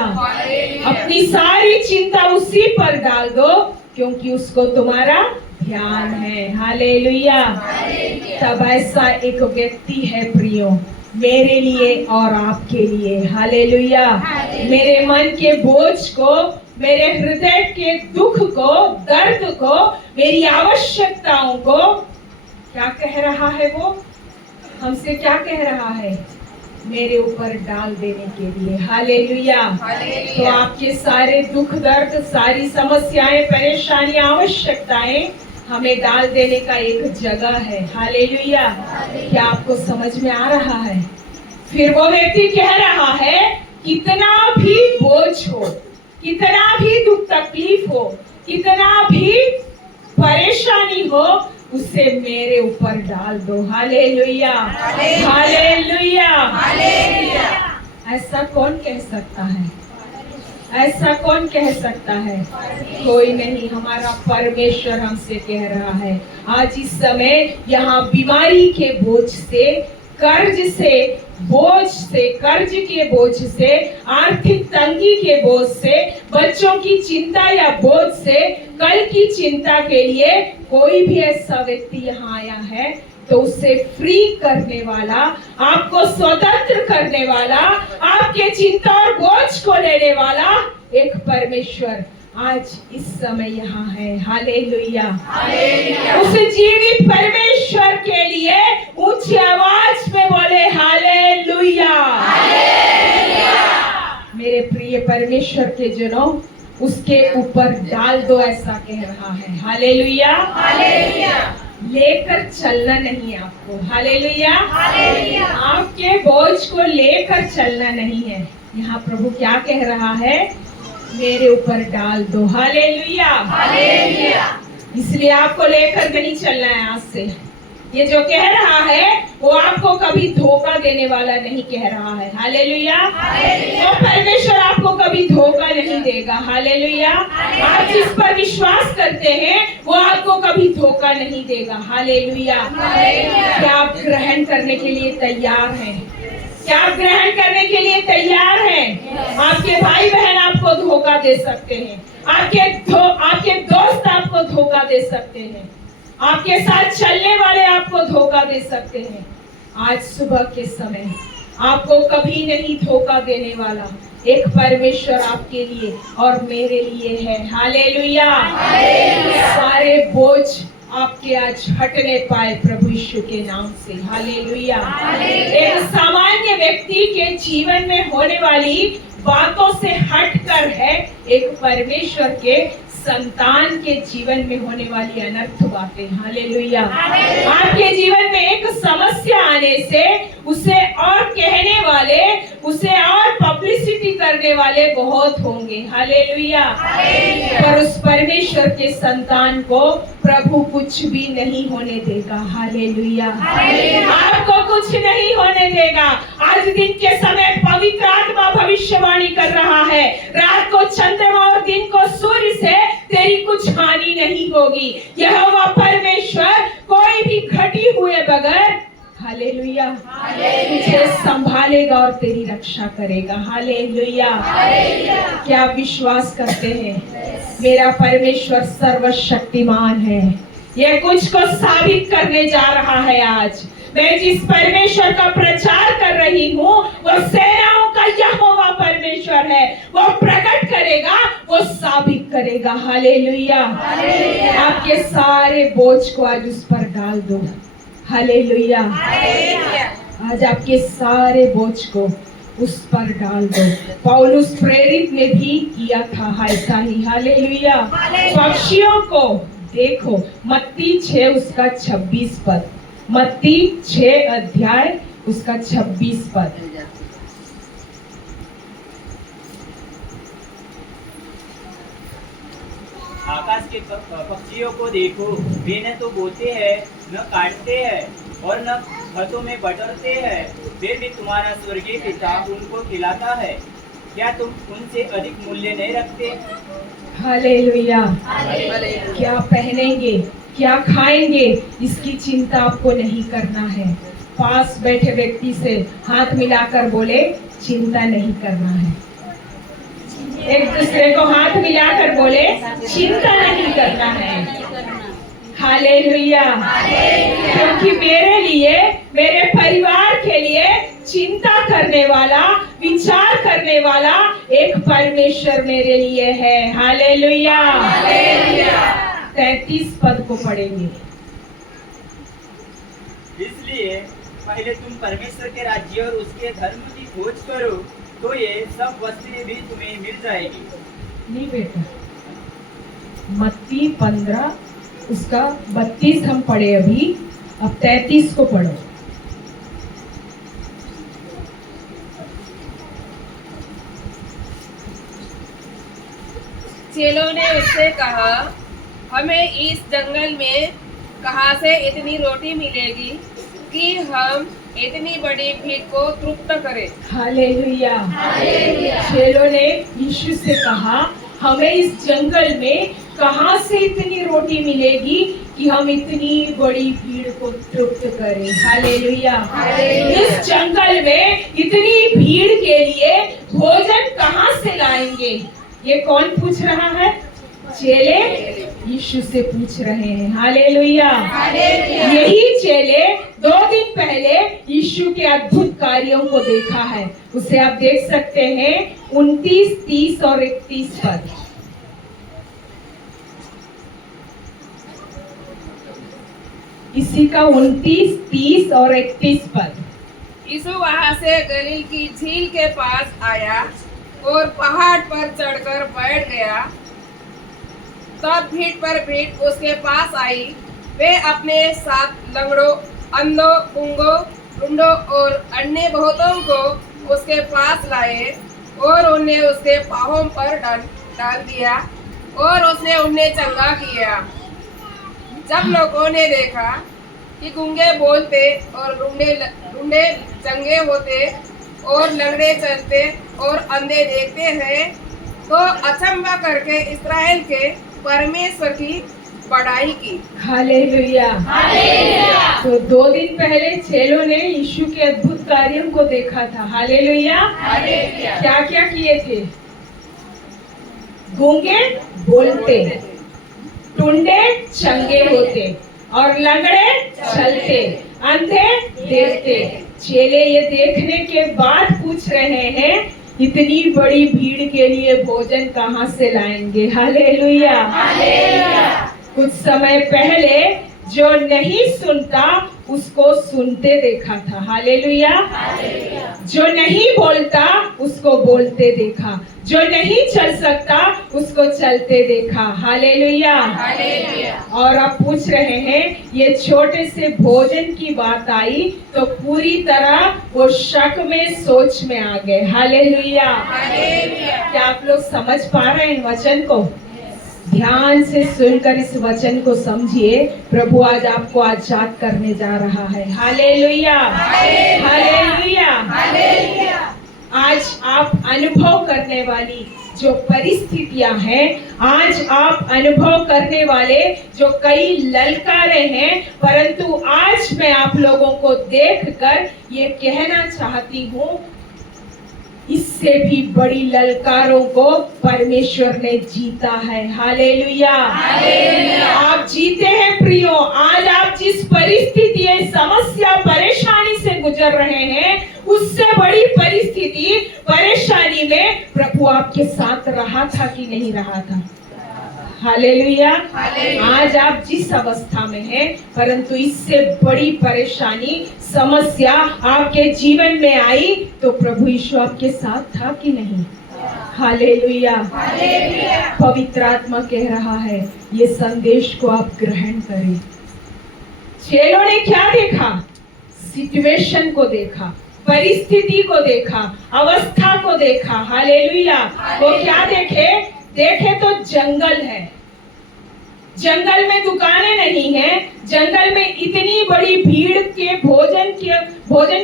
अपनी सारी चिंता उसी पर डाल दो, क्योंकि उसको तुम्हारा ध्यान है। हालेलुया। तब ऐसा एक व्यक्ति है प्रियो, मेरे लिए और आपके लिए। हालेलुया। मेरे मन के बोझ को, मेरे हृदय के दुख को, दर्द को, मेरी आवश्यकताओं को क्या कह रहा है? वो हमसे क्या कह रहा है? मेरे ऊपर डाल देने के लिए। हालेलुया। तो आपके सारे दुख दर्द, सारी समस्याएं, परेशानियां, आवश्यकताएं हमें डाल देने का एक जगह है। हालेलुया। क्या आपको समझ में आ रहा है? फिर वो व्यक्ति कह रहा है, कितना भी बोझ हो, कितना भी दुख तकलीफ हो, कितना भी परेशानी हो, उसे मेरे ऊपर डाल दो। हालेलुया। हालेलुया। ऐसा कौन कह सकता है? ऐसा कौन कह सकता है? कोई नहीं। हमारा परमेश्वर हमसे कह रहा है आज इस समय, यहाँ बीमारी के बोझ से, कर्ज से, बोझ से, कर्ज के बोझ से, आर्थिक तंगी के बोझ से, बच्चों की चिंता या बोझ से, कल की चिंता के लिए कोई भी ऐसा व्यक्ति यहाँ आया है तो उसे फ्री करने वाला, आपको स्वतंत्र करने वाला, आपके चिंता और बोझ को लेने वाला एक परमेश्वर आज इस समय यहाँ है। हालेलुया। उस जीवित परमेश्वर के लिए ऊंची आवाज में बोले हालेलुया। मेरे प्रिय परमेश्वर के जनों, उसके ऊपर डाल दो, ऐसा कह रहा है। हालेलुया। लेकर चलना नहीं आपको। हालेलुया। आपके बोझ को लेकर चलना नहीं है। यहाँ प्रभु क्या कह रहा है? मेरे ऊपर डाल दो। हालेलुया। इसलिए आपको लेकर नहीं चलना है आज से। ये जो कह रहा है वो आपको कभी धोखा देने वाला नहीं कह रहा है। हालेलुया। तो परमेश्वर आपको कभी धोखा नहीं देगा। हालेलुया। आप जिस पर विश्वास करते हैं वो आपको कभी धोखा नहीं देगा। हालेलुया। क्या आप ग्रहण करने के लिए तैयार हैं? क्या आप ग्रहण करने के लिए तैयार हैं? आपके भाई बहन आपको धोखा दे सकते हैं, आपके दोस्त आपको धोखा दे सकते हैं, आपके साथ चलने वाले आपको धोखा दे सकते हैं। आज सुबह के समय आपको कभी नहीं धोखा देने वाला एक परमेश्वर आपके लिए और मेरे लिए है। हालेलुया। सारे बोझ आपके आज हटने पाए प्रभु यीशु के नाम से। हालेलुया। एक सामान्य व्यक्ति के जीवन में होने वाली बातों से हटकर है एक परमेश्वर के संतान के जीवन में होने वाली अनर्थ बातें। हालेलुया। आपके जीवन में एक समस्या आने से उसे और कहने वाले, उसे और पब्लिसिटी करने वाले बहुत होंगे। हालेलुया। पर उस परमेश्वर के संतान को प्रभु कुछ भी नहीं होने देगा। हालेलुया। आपको कुछ नहीं होने देगा। आज दिन के समय पवित्र आत्मा भविष्यवाणी कर रहा है, रात को चंद्रमा और दिन को सूर्य से तेरी कुछ हानि नहीं होगी। यहोवा परमेश्वर कोई भी घटी हुए बगैर, हालेलुया, तुझे संभालेगा और तेरी रक्षा करेगा। हालेलुया। क्या आप विश्वास करते हैं? मेरा परमेश्वर सर्वशक्तिमान है। यह कुछ को साबित करने जा रहा है। आज मैं जिस परमेश्वर का प्रचार कर रही हूँ वो सेनाओं का यहोवा परमेश्वर है। वो प्रकट करेगा, वो साबित करेगा। हालेलुया। आपके सारे बोझ को आज उस पर डाल दो। हालेलुया। आज आपके सारे बोझ को उस पर डाल दो। पौलुस प्रेरित ने भी किया था ऐसा ही। हालेलुया। पक्षियों को देखो, मत्ती 6 उसका 26 पद, मत्ती 6 अध्याय उसका 26 पद। आकाश के पक्षियों को देखो, वे न तो बोते हैं, न काटते हैं और न खेतों में बटोरते हैं, फिर भी तुम्हारा स्वर्गीय पिता उनको खिलाता है। क्या तुम उनसे अधिक मूल्य नहीं रखते? हालेलुया। क्या पहनेंगे, क्या खाएंगे, इसकी चिंता आपको नहीं करना है। पास बैठे व्यक्ति से हाथ मिलाकर बोले, चिंता नहीं करना है। एक दूसरे को हाथ मिलाकर बोले, चिंता नहीं करना है। हालेलुया। क्योंकि मेरे लिए, मेरे परिवार के लिए चिंता करने वाला, विचार करने वाला एक परमेश्वर मेरे लिए है। हालेलुया। 33 पद को पढ़ेंगे। इसलिए पहले तुम परमेश्वर के राज्य और उसके धर्म की खोज करो, तो ये सब वस्तुएं भी तुम्हें मिल जाएगी। नहीं बेटा, मत्ती 15 उसका 32 हम पढ़े अभी, अब 33 को पढ़ो। चेलों ने उससे कहा, हमें इस जंगल में कहाँ से इतनी रोटी मिलेगी कि हम इतनी बड़ी भीड़ को तृप्त करें। हालेलुया। चेलों ने यीशु से कहा, हमें इस जंगल में कहाँ से इतनी रोटी मिलेगी कि हम इतनी बड़ी भीड़ को तृप्त करें। हालेलुया। इस जंगल में इतनी भीड़ के लिए भोजन कहाँ से लाएंगे? ये कौन पूछ रहा है? चेले यीशु से पूछ रहे हैं। हालेलुया। यही चेले 2 दिन पहले यीशु के अद्भुत कार्यों को देखा है। उसे आप देख सकते हैं 29, 30 और 31 पद। इसी का 29, 30 और 31 पद। यीशु वहाँ से गलील की झील के पास आया और पहाड़ पर चढ़कर बैठ गया। तब भीड़ पर भीड़ उसके पास आई। वे अपने साथ लंगड़ों, अंधों, गूंगों, लूंडों और अन्य बहुतों को उसके पास लाए और उन्हें उसके पांवों पर डाल दिया और उसने उन्हें चंगा किया। जब लोगों ने देखा कि गूंगे बोलते और लूंडे चंगे होते और लंगड़े चलते और अंधे देखते हैं, तो अचंभा करके इस्राएल के परमेश्वर की बढ़ाई की। हालेलुया। तो 2 दिन पहले चेलों ने यीशु के अद्भुत कार्यों को देखा था। हालेलुया। क्या क्या किए थे? गूंगे बोलते, टुंडे चंगे होते और लंगड़े चलते, अंधे देखते। चेले ये देखने के बाद पूछ रहे हैं, इतनी बड़ी भीड़ के लिए भोजन कहाँ से लाएंगे? हालेलुया। कुछ समय पहले जो नहीं सुनता उसको सुनते देखा था। हालेलुया। जो नहीं बोलता उसको बोलते देखा, जो नहीं चल सकता उसको चलते देखा। हालेलुया। और अब पूछ रहे हैं, ये छोटे से भोजन की बात आई तो पूरी तरह वो शक में, सोच में आ गए। हालेलुया। क्या आप लोग समझ पा रहे हैं वचन को? ध्यान से सुनकर इस वचन को समझिए। प्रभु आज आपको आजाद करने जा रहा है। हालेलुया। हालेलुया। आज आप अनुभव करने वाली जो परिस्थितियां हैं, आज आप अनुभव करने वाले जो कई ललकारें हैं, परंतु आज मैं आप लोगों को देखकर ये कहना चाहती हूँ, इससे भी बड़ी ललकारों को परमेश्वर ने जीता है। हालेलुया। आप जीते हैं प्रियो। आज आप जिस परिस्थिति, समस्या, परेशानी से गुजर रहे हैं, उससे बड़ी परिस्थिति, परेशानी में प्रभु आपके साथ रहा था कि नहीं रहा था? हालेलुया। आज आप जिस अवस्था में हैं, परंतु इससे बड़ी परेशानी, समस्या आपके जीवन में आई तो प्रभु यीशु आपके साथ था कि नहीं? हालेलुया। पवित्र आत्मा कह रहा है, ये संदेश को आप ग्रहण करें। चेलों ने क्या देखा? सिचुएशन को देखा, परिस्थिति को देखा, अवस्था को देखा। हालेलुया। वो क्या देखे तो जंगल है, जंगल में दुकानें नहीं है, जंगल में इतनी बड़ी भीड़ के भोजन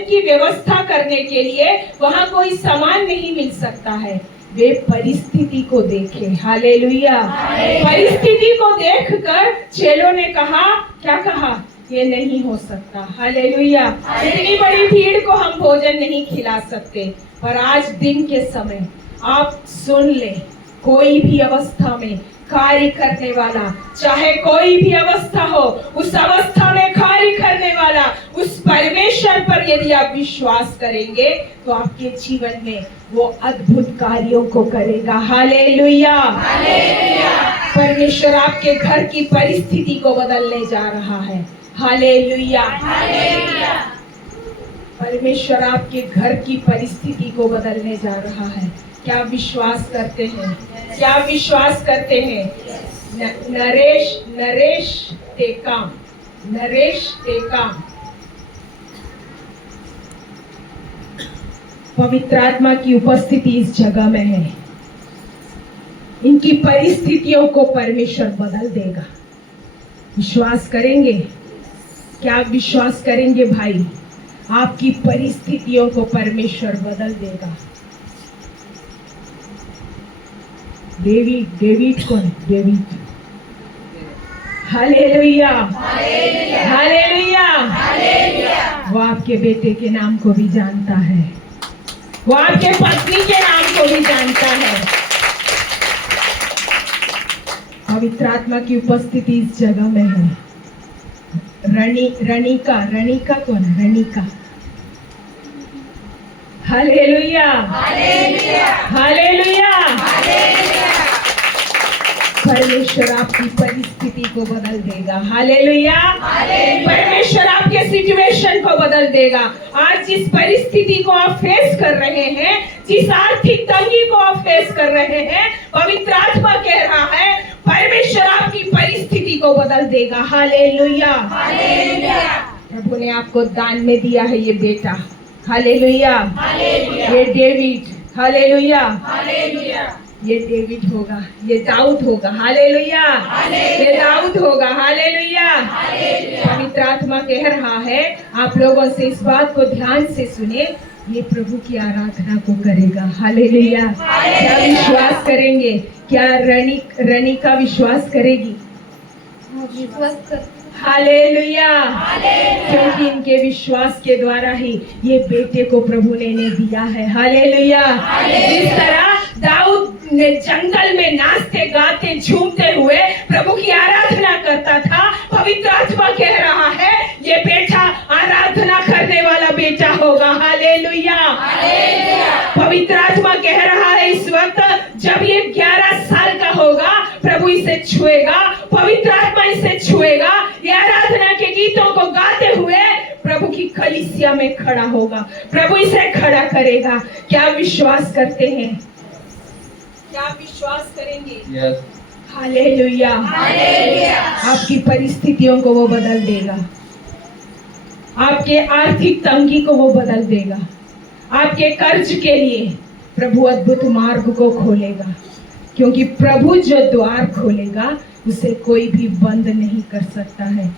की व्यवस्था करने के लिए वहां कोई सामान नहीं मिल सकता है। वे परिस्थिति को देखे। हालेलुया। परिस्थिति को देखकर चेलों ने कहा, क्या कहा? ये नहीं हो सकता। हालेलुया। इतनी बड़ी भीड़ को हम भोजन नहीं खिला सकते। पर आज दिन के समय आप सुन ले, कोई भी अवस्था में कार्य करने वाला, चाहे कोई भी अवस्था हो, उस अवस्था में कार्य करने वाला उस परमेश्वर पर यदि आप विश्वास करेंगे तो आपके जीवन में वो अद्भुत कार्यों को करेगा। हालेलुया। परमेश्वर आपके घर की परिस्थिति को बदलने जा रहा है। हालेलुया। परमेश्वर आपके घर की परिस्थिति को बदलने जा रहा है। क्या विश्वास करते हैं? क्या विश्वास करते हैं? नरेश टेकाम पवित्र आत्मा की उपस्थिति इस जगह में है। इनकी परिस्थितियों को परमेश्वर बदल देगा। विश्वास करेंगे? क्या आप विश्वास करेंगे भाई? आपकी परिस्थितियों को परमेश्वर बदल देगा। डेविड कौन? डेविड। हालेलुया। हालेलुया। वो आपके बेटे के नाम को भी जानता है, वो आपके पत्नी के नाम को भी जानता है। पवित्र आत्मा की उपस्थिति इस जगह में है। रनिका कौन? रनिका। हालेलुया। हालेलुया। परमेश्वर आपकी परिस्थिति को बदल देगा। हालेलुया। परमेश्वर आपके सिचुएशन को बदल देगा। आज जिस परिस्थिति को आप फेस कर रहे हैं, जिस आर्थिक तंगी को आप फेस कर रहे हैं, पवित्र आत्मा कह रहा है परमेश्वर आपकी परिस्थिति को बदल देगा। हालेलुया। प्रभु ने आपको दान में दिया है ये बेटा। हालेलुया। ये डेविड। हालेलुया। ये डेविड होगा, ये दाऊद होगा। हालेलुया। ये दाऊद होगा। हालेलुया। पवित्र आत्मा कह रहा है आप लोगों से इस बात को ध्यान से सुने, ये प्रभु की आराधना को करेगा। हालेलुया। क्या विश्वास करेंगे? क्या रनिका विश्वास करेगी? विश्वास कर हालेलुया। क्योंकि इनके विश्वास के द्वारा ही ये बेटे को प्रभु ने इन्हें दिया है। हालेलुया। जिस तरह दाऊद ने जंगल में नाचते गाते झूमते हुए प्रभु की आराधना करता था, पवित्र आत्मा कह रहा है ये बेटा आराधना करने वाला बेटा होगा। हालेलुया। पवित्र आत्मा कह रहा है इस वक्त जब ये 11 साल का होगा प्रभु इसे छुएगा, पवित्र आत्मा इसे छुएगा, ये आराधना के गीतों को गाते हुए प्रभु की कलीसिया में खड़ा होगा, प्रभु इसे खड़ा करेगा। क्या विश्वास करते हैं? क्या विश्वास करेंगे? Yes. हालेलुया। आपकी परिस्थितियों को वो बदल देगा, आपके आर्थिक तंगी को वो बदल देगा, आपके कर्ज के लिए प्रभु अद्भुत मार्ग को खोलेगा, क्योंकि प्रभु जो द्वार खोलेगा उसे कोई भी बंद नहीं कर सकता है।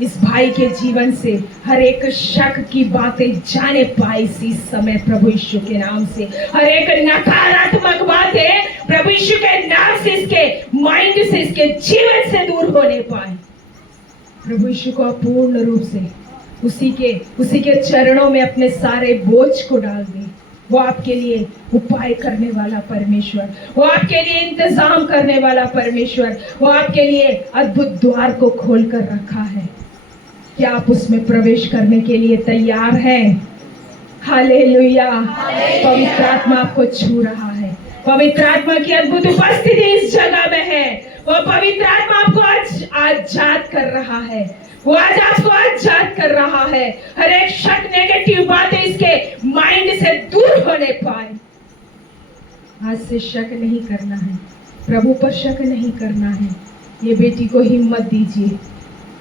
इस भाई के जीवन से हर एक शक की बातें जाने पाए इसी समय प्रभु यीशु के नाम से, हर एक नकारात्मक बातें प्रभु यीशु के नाम से इसके माइंड से इसके जीवन से दूर होने पाए। प्रभु यीशु को पूर्ण रूप से उसी के चरणों में अपने सारे बोझ को डाल दें। वो आपके लिए उपाय करने वाला परमेश्वर, वो आपके लिए इंतजाम करने वाला परमेश्वर, वो आपके लिए अद्भुत द्वार को खोल कर रखा है। क्या आप उसमें प्रवेश करने के लिए तैयार हैं? हालेलुया। पवित्र आत्मा आपको छू रहा है, पवित्र आत्मा की अद्भुत उपस्थिति इस जगह में है। वो पवित्र आत्मा आपको आज आजाद कर रहा है, वो आज आपको आजाद कर रहा है। हर एक शक नेगेटिव बातें इसके माइंड से दूर होने पाए। आज से शक नहीं करना है, प्रभु पर शक नहीं करना है। ये बेटी को हिम्मत दीजिए,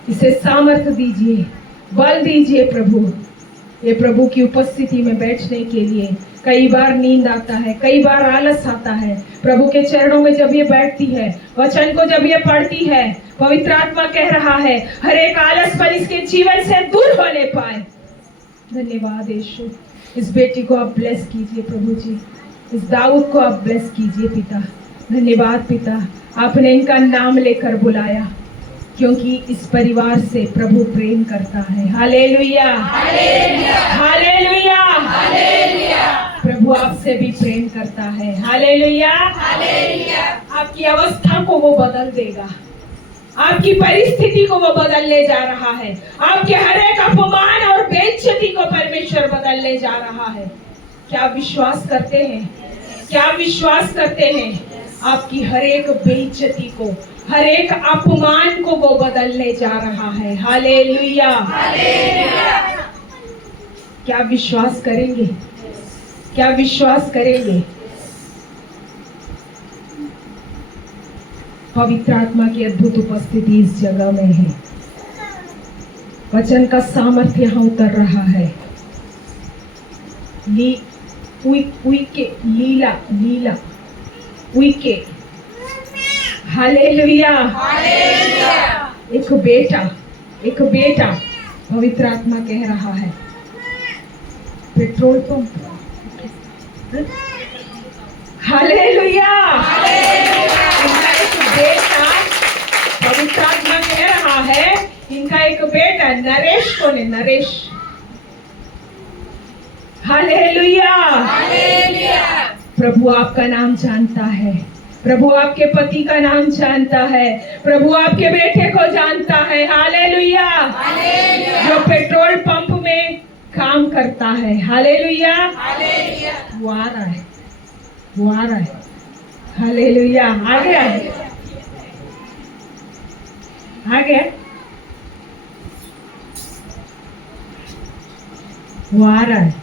इसे सामर्थ्य दीजिए, बल दीजिए प्रभु। ये प्रभु की उपस्थिति में बैठने के लिए कई बार नींद आता है, कई बार आलस आता है। प्रभु के चरणों में जब ये बैठती है, वचन को जब ये पढ़ती है, पवित्र आत्मा कह रहा है हर एक आलस पर इसके जीवन से दूर होने पाए। धन्यवाद यीशु। इस बेटी को आप ब्लेस कीजिए प्रभु जी, इस दाऊद को आप ब्लेस कीजिए पिता। धन्यवाद पिता, आपने इनका नाम लेकर बुलाया, क्योंकि इस परिवार से प्रभु प्रेम करता है। हालेलुया, हालेलुया, प्रभु आपसे भी प्रेम करता है। हालेलुया, आपकी अवस्था को वो बदल देगा, आपकी परिस्थिति को वो बदलने जा रहा है, आपके हर एक अपमान और बेइज्जती को परमेश्वर बदलने जा रहा है। क्या विश्वास करते हैं? क्या विश्वास करते हैं? आपकी हर एक बेइज्जती को, हर एक अपमान को वो बदलने जा रहा है। हालेलुया, क्या विश्वास करेंगे? क्या विश्वास करेंगे? पवित्र आत्मा की अद्भुत उपस्थिति इस जगह में है। वचन का सामर्थ्य यहाँ उतर रहा है। हालेलुया। एक बेटा पवित्र आत्मा कह रहा है। Petrol pump. हालेलुया। इनका एक बेटा, पवित्र आत्मा कह रहा है इनका एक बेटा नरेश कौन है? नरेश। हालेलुया। प्रभु आपका नाम जानता है, प्रभु आपके पति का नाम जानता है, प्रभु आपके बेटे को जानता है। हालेलुया। जो पेट्रोल पंप में काम करता है। हालेलुया। वो आ रहा है, वो आ रहा है। हालेलुया। आ गया, आ गया, वो आ रहा है।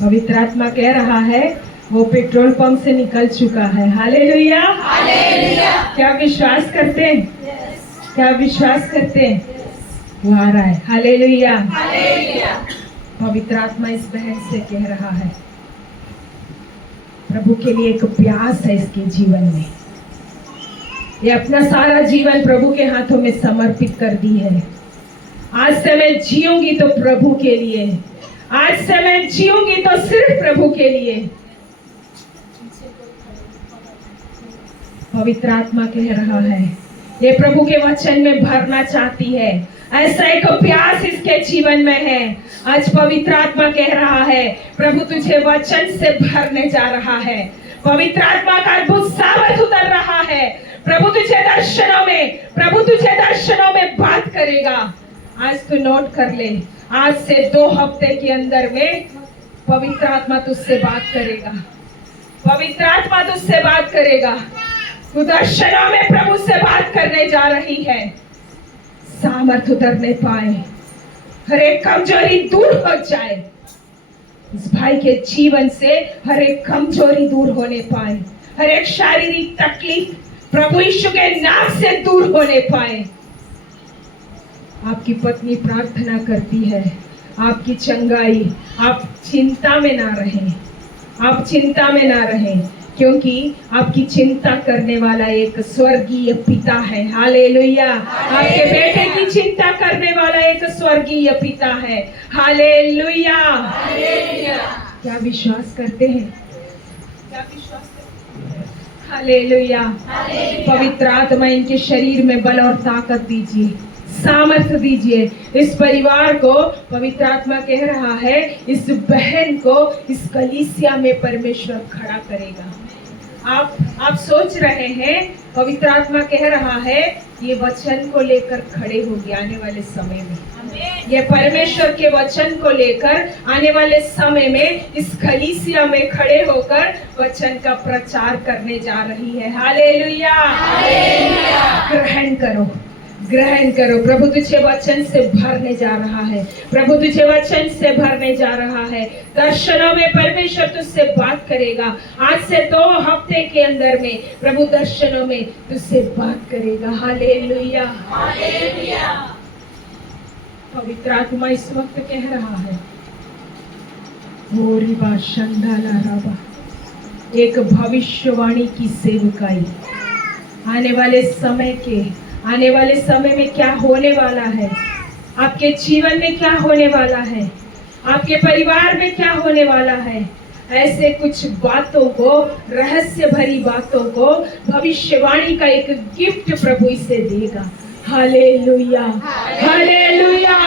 पवित्र आत्मा कह रहा है वो पेट्रोल पंप से निकल चुका है। हालेलुया। क्या विश्वास करते हैं? क्या विश्वास करते हैं? वो आ रहा है। हालेलुया। पवित्र आत्मा इस बहन से कह रहा है प्रभु के लिए एक प्यास है इसके जीवन में। ये अपना सारा जीवन प्रभु के हाथों में समर्पित कर दी है। आज से मैं जीऊंगी तो प्रभु के लिए, आज से मैं जीऊंगी तो सिर्फ प्रभु के लिए। पवित्र आत्मा कह रहा है ये प्रभु के वचन में भरना चाहती है। ऐसा एक प्यास इसके जीवन में है। आज पवित्र आत्मा कह रहा है, प्रभु तुझे वचन से भरने जा रहा है। पवित्र आत्मा का अद्भुत सामर्थ उतर रहा है। प्रभु तुझे दर्शनों में बात करेगा। आज तू नोट कर ले, आज से 2 हफ्ते के अंदर में पवित्र आत्मा तुझसे बात करेगा। पवित्र आत्मा तुझसे बात करेगा। तू दर्शनों में प्रभु से बात करने जा रही है। सामर्थ उतरने पाए, हर एक कमजोरी दूर हो जाए। इस भाई के जीवन से हर एक कमजोरी दूर होने पाए, हर एक शारीरिक तकलीफ प्रभु यीशु के नाम से दूर होने पाए। आपकी पत्नी प्रार्थना करती है आपकी चंगाई। आप चिंता में ना रहें, आप चिंता में ना रहें, क्योंकि आपकी चिंता करने वाला एक स्वर्गीय पिता है। हालेलुया। आपके बेटे की चिंता करने वाला एक स्वर्गीय पिता है। हालेलुया। क्या विश्वास करते हैं? क्या विश्वास करते हैं? हालेलुया। पवित्र आत्मा इनके शरीर में बल और ताकत दीजिए, सामर्थ दीजिए। इस परिवार को पवित्र आत्मा कह रहा है, इस बहन को इस कलीसिया में परमेश्वर खड़ा करेगा। आप सोच रहे हैं, पवित्र आत्मा कह रहा है ये वचन को लेकर खड़े होगी आने वाले समय में। ये परमेश्वर के वचन को लेकर आने वाले समय में इस कलीसिया में खड़े होकर वचन का प्रचार करने जा रही है। हालेलुया। ग्रहण करो, ग्रहण करो। प्रभु तुझे वचन से भरने जा रहा है। प्रभु तुझे वचन से भरने जा रहा है। दर्शनों में परमेश्वर तुझसे बात करेगा। आज से 2 हफ्ते के अंदर में प्रभु दर्शनों में तुझसे बात करेगा। हालेलुया। पवित्र आत्मा इस वक्त कह रहा है, ओरिबा शंडाला राबा, एक भविष्यवाणी की सेवकाई। आने वाले समय में क्या होने वाला है, आपके जीवन में क्या होने वाला है, आपके परिवार में क्या होने वाला है, ऐसे कुछ बातों को, रहस्य भरी बातों को भविष्यवाणी का एक गिफ्ट प्रभु इसे देगा। Hallelujah, hallelujah.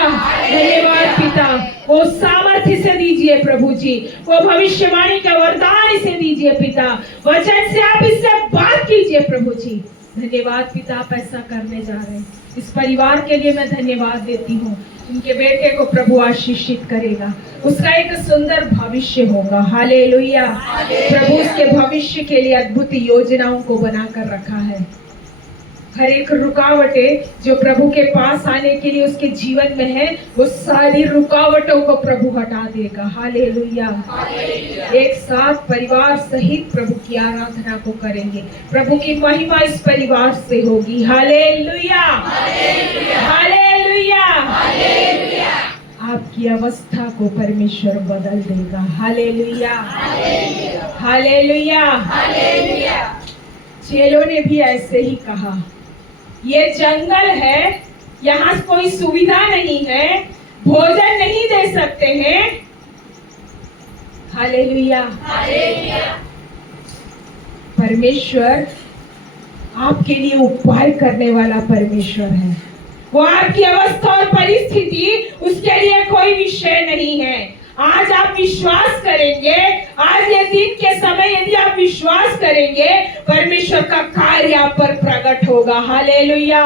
धन्यवाद पिता, वो सामर्थ्य से दीजिए प्रभु जी, वो भविष्यवाणी का वरदान इसे दीजिए पिता। वचन से आप इससे बात कीजिए प्रभु जी। धन्यवाद पिता, आप ऐसा करने जा रहे हैं। इस परिवार के लिए मैं धन्यवाद देती हूँ। उनके बेटे को प्रभु आशीषित करेगा, उसका एक सुंदर भविष्य होगा। हालेलुया। प्रभु उसके भविष्य के लिए अद्भुत योजनाओं को बनाकर रखा है। हर एक रुकावटें जो प्रभु के पास आने के लिए उसके जीवन में है, वो सारी रुकावटों को प्रभु हटा देगा। हालेलुया। एक साथ परिवार सहित प्रभु की आराधना को करेंगे। प्रभु की महिमा इस परिवार से होगी। Hallelujah, hallelujah. आपकी अवस्था को परमेश्वर बदल देगा। Hallelujah, hallelujah. चेलों ने भी ऐसे ही कहा, ये जंगल है, यहाँ कोई सुविधा नहीं है, भोजन नहीं दे सकते हैं। हालेलुया। परमेश्वर आपके लिए उपाय करने वाला परमेश्वर है। वो आपकी अवस्था और परिस्थिति, उसके लिए कोई विषय नहीं है। आज आप विश्वास करेंगे, आज ये दिन के समय यदि आप विश्वास करेंगे, परमेश्वर का कार्य आप पर प्रकट होगा। हालेलुया।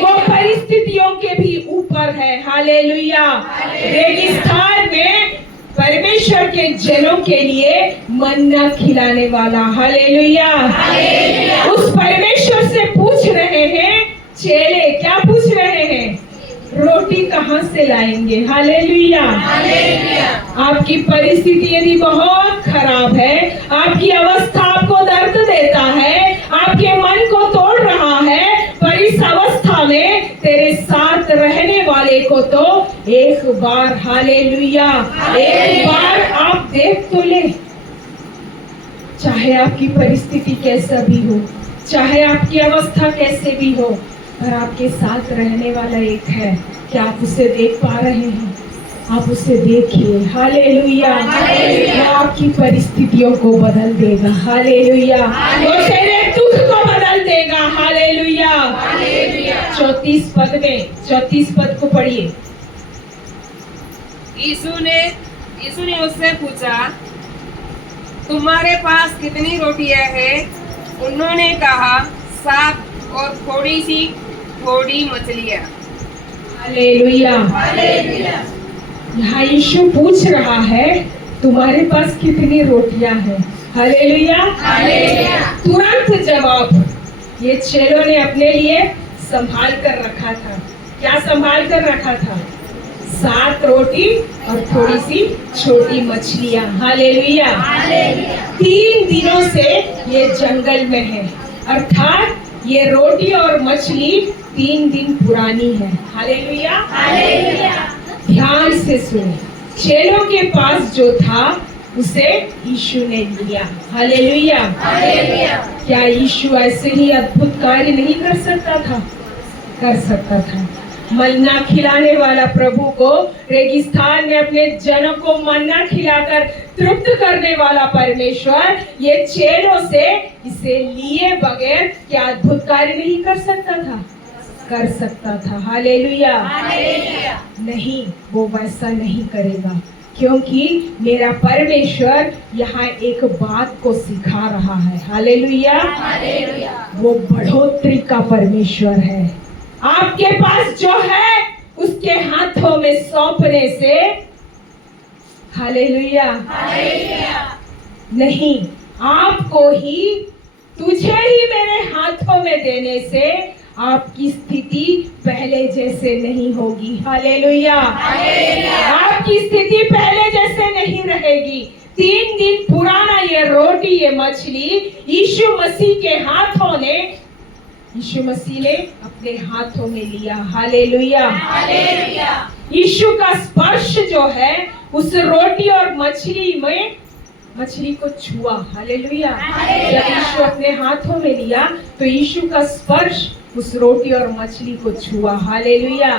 वो परिस्थितियों के भी ऊपर है। हालेलुया। रेगिस्तान में परमेश्वर के जनों के लिए मन्ना खिलाने वाला। हालेलुया। उस परमेश्वर से पूछ रहे हैं चेले, क्या पूछ रहे हैं? रोटी कहाँ से लाएंगे? हालेलुया। आपकी परिस्थिति यदि बहुत खराब है, आपकी अवस्था आपको दर्द देता है, आपके मन को तोड़ रहा है, पर इस अवस्था में तेरे साथ रहने वाले को तो एक बार, हालेलुया, एक बार आप देख तो ले। चाहे आपकी परिस्थिति कैसा भी हो, चाहे आपकी अवस्था कैसे भी हो, पर आपके साथ रहने वाला एक है। क्या आप उसे देख पा रहे हैं? आप उसे देखिए। हालेलुया। वो आपकी परिस्थितियों को बदल देगा। हालेलुया। वो तेरे दुख को बदल देगा। हालेलुया। 34 पद में, 34 पद को पढ़िए। यीशु ने उससे पूछा, तुम्हारे पास कितनी रोटियां हैं? उन्होंने कहा, 7 और थोड़ी मछलियां। हालेलुया। यहाँ यीशु पूछ रहा है, तुम्हारे पास कितनी रोटियां हैं? हालेलुया। तुरंत जवाब ये चेलों ने अपने लिए संभाल कर रखा था। क्या संभाल कर रखा था? 7 रोटी और थोड़ी सी छोटी मछलियां। हालेलुया। 3 दिनों से ये जंगल में है, अर्थात ये रोटी और मछली 3 दिन पुरानी है। हालेलुया। ध्यान से सुने, चेलों के पास जो था उसे यीशु ने लिया। हालेलुया। क्या यीशु ऐसे ही अद्भुत कार्य नहीं कर सकता था? कर सकता था। मन्ना खिलाने वाला प्रभु को रेगिस्तान में अपने जनों को मन्ना खिलाकर तृप्त करने वाला परमेश्वर ये चेलों से इसे लिए बगैर क्या अद्भुत कार्य नहीं कर सकता था? कर सकता था। हालेलुया। नहीं, वो वैसा नहीं करेगा, क्योंकि मेरा परमेश्वर यहाँ एक बात को सिखा रहा है। हालेलुया। वो बढ़ोतरी का परमेश्वर है। आपके पास जो है उसके हाथों में सौंपने से, हालेलुया, नहीं, आपको ही, तुझे ही मेरे हाथों में देने से आपकी स्थिति पहले जैसे नहीं होगी। हालेलुया। आपकी स्थिति पहले जैसे नहीं रहेगी। 3 दिन पुराना ये रोटी, ये मछली यीशु मसीह के हाथों ने, यीशु मसीह ने अपने हाथों में लिया। हालेलुया। यीशु का स्पर्श जो है उस रोटी और मछली को छुआ। हालेलुया। जब यीशु अपने हाथों में लिया तो यीशु का स्पर्श उस रोटी और मछली को छुआ। हालेलुया।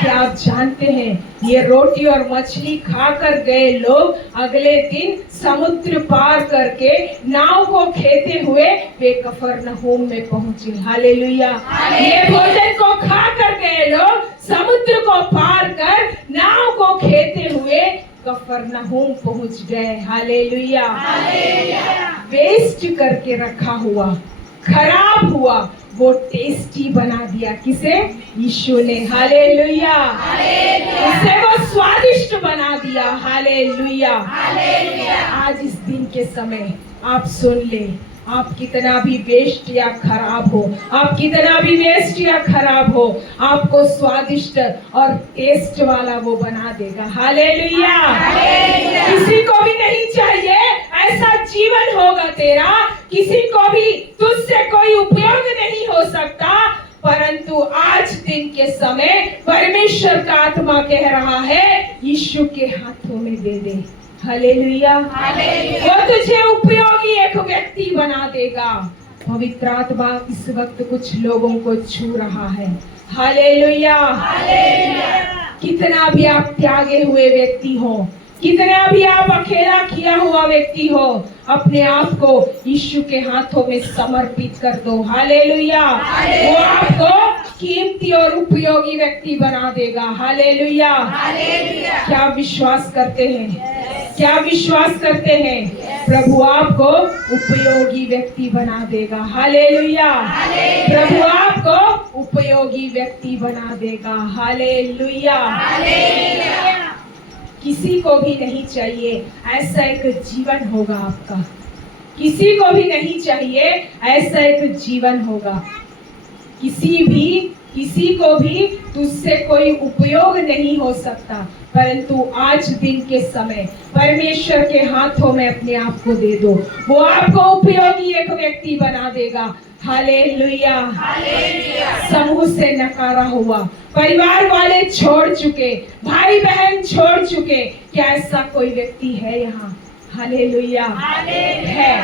क्या आप जानते हैं, ये रोटी और मछली खाकर गए लोग अगले दिन समुद्र पार करके नाव को खेते हुए वे कफरनहूम में पहुंचे। हालेलुया। ये भोजन को खाकर गए लोग समुद्र को पार कर नाव को खेते हुए कफरनहूम पहुंच गए। हालेलुया। वेस्ट करके रखा हुआ, खराब हुआ, वो टेस्टी बना दिया। किसे? यीशु ने। हालेलुया। उसे वो स्वादिष्ट बना दिया। हालेलुया। आज इस दिन के समय आप सुन ले, आप कितना भी वेस्ट या खराब हो, आप कितना भी वेस्ट या खराब हो, आपको स्वादिष्ट और टेस्ट वाला वो बना देगा। हालेलुया। किसी को भी नहीं चाहिए ऐसा जीवन होगा तेरा, किसी को भी तुझसे कोई उपयोग नहीं हो सकता, परंतु आज दिन के समय परमेश्वर का आत्मा कह रहा है यीशु के हाथों में दे दे। हालेलुया। वो तुझे उपयोगी एक व्यक्ति बना देगा। पवित्र आत्मा इस वक्त कुछ लोगों को छू रहा है। हालेलुया। कितना भी आप त्यागे हुए व्यक्ति हो, कितना भी आप अकेला किया हुआ व्यक्ति हो, अपने आप को यीशु के हाथों में समर्पित कर दो। हालेलुया। वो आपको कीमती और उपयोगी व्यक्ति बना देगा। हालेलुया। क्या विश्वास करते हैं? क्या विश्वास करते हैं? प्रभु आपको उपयोगी व्यक्ति बना देगा। हालेलुया। प्रभु आपको उपयोगी व्यक्ति बना देगा। हालेलुया। किसी को भी नहीं चाहिए ऐसा एक जीवन होगा आपका, किसी को भी नहीं चाहिए ऐसा एक जीवन होगा। किसी को भी तुझसे कोई उपयोग नहीं हो सकता, परंतु आज दिन के समय परमेश्वर के हाथों में अपने आप को दे दो, वो आपको उपयोगी एक व्यक्ति बना देगा। हालेलुया। समूह से नकारा हुआ, परिवार वाले छोड़ चुके, भाई बहन छोड़ चुके, क्या ऐसा कोई व्यक्ति है यहाँ? हालेलुया। है,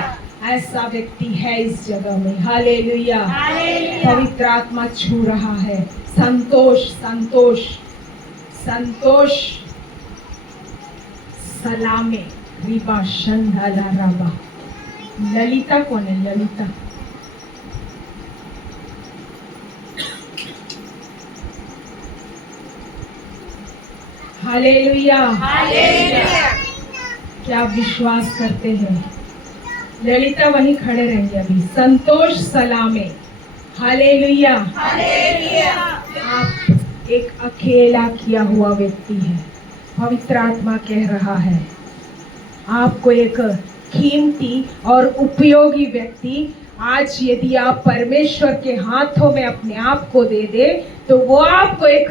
ऐसा व्यक्ति है इस जगह में। हालेलुया। पवित्र आत्मा छू रहा है। संतोष, संतोष, संतोष, सलामे, रिबा शंधाला रबा। ललिता कौन है? ललिता, हालेलुया। हालेलुया। क्या आप विश्वास करते हैं? ललिता वहीं खड़े रहेंगे अभी। संतोष सलामे। हालेलुया। हालेलुया। आप एक अकेला किया हुआ व्यक्ति है। पवित्र आत्मा कह रहा है आपको एक कीमती और उपयोगी व्यक्ति, आज यदि आप परमेश्वर के हाथों में अपने आप को दे दे तो वो आपको एक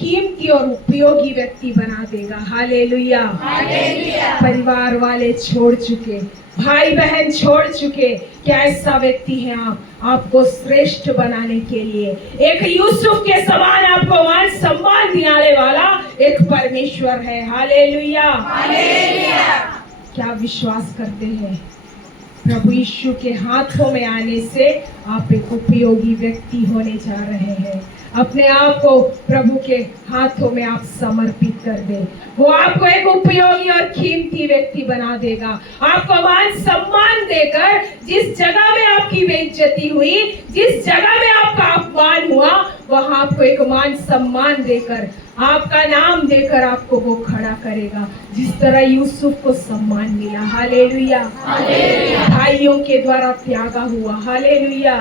कीमती और उपयोगी व्यक्ति बना देगा। हालेलुया। हालेलुया। परिवार वाले छोड़ चुके, भाई बहन छोड़ चुके, क्या ऐसा व्यक्ति है आपको श्रेष्ठ बनाने के लिए, एक यूसुफ के समान आपको मान सम्मान दिलाने वाला एक परमेश्वर है। हालेलुया। हालेलुया। क्या विश्वास करते हैं? प्रभु यीशु के हाथों में आने से आप एक उपयोगी व्यक्ति होने जा रहे हैं। अपने आप को प्रभु के हाथों में आप समर्पित कर दें, वो आपको एक उपयोगी और कीमती व्यक्ति बना देगा। आपको मान सम्मान देकर, जिस जगह में आपकी बेइज्जती हुई, जिस जगह में आपका अपमान हुआ, वहां आपको एक मान सम्मान देकर, आपका नाम देकर आपको वो खड़ा करेगा, जिस तरह यूसुफ को सम्मान मिला। हालेलुया। भाइयों के द्वारा त्यागा हुआ। हालेलुया।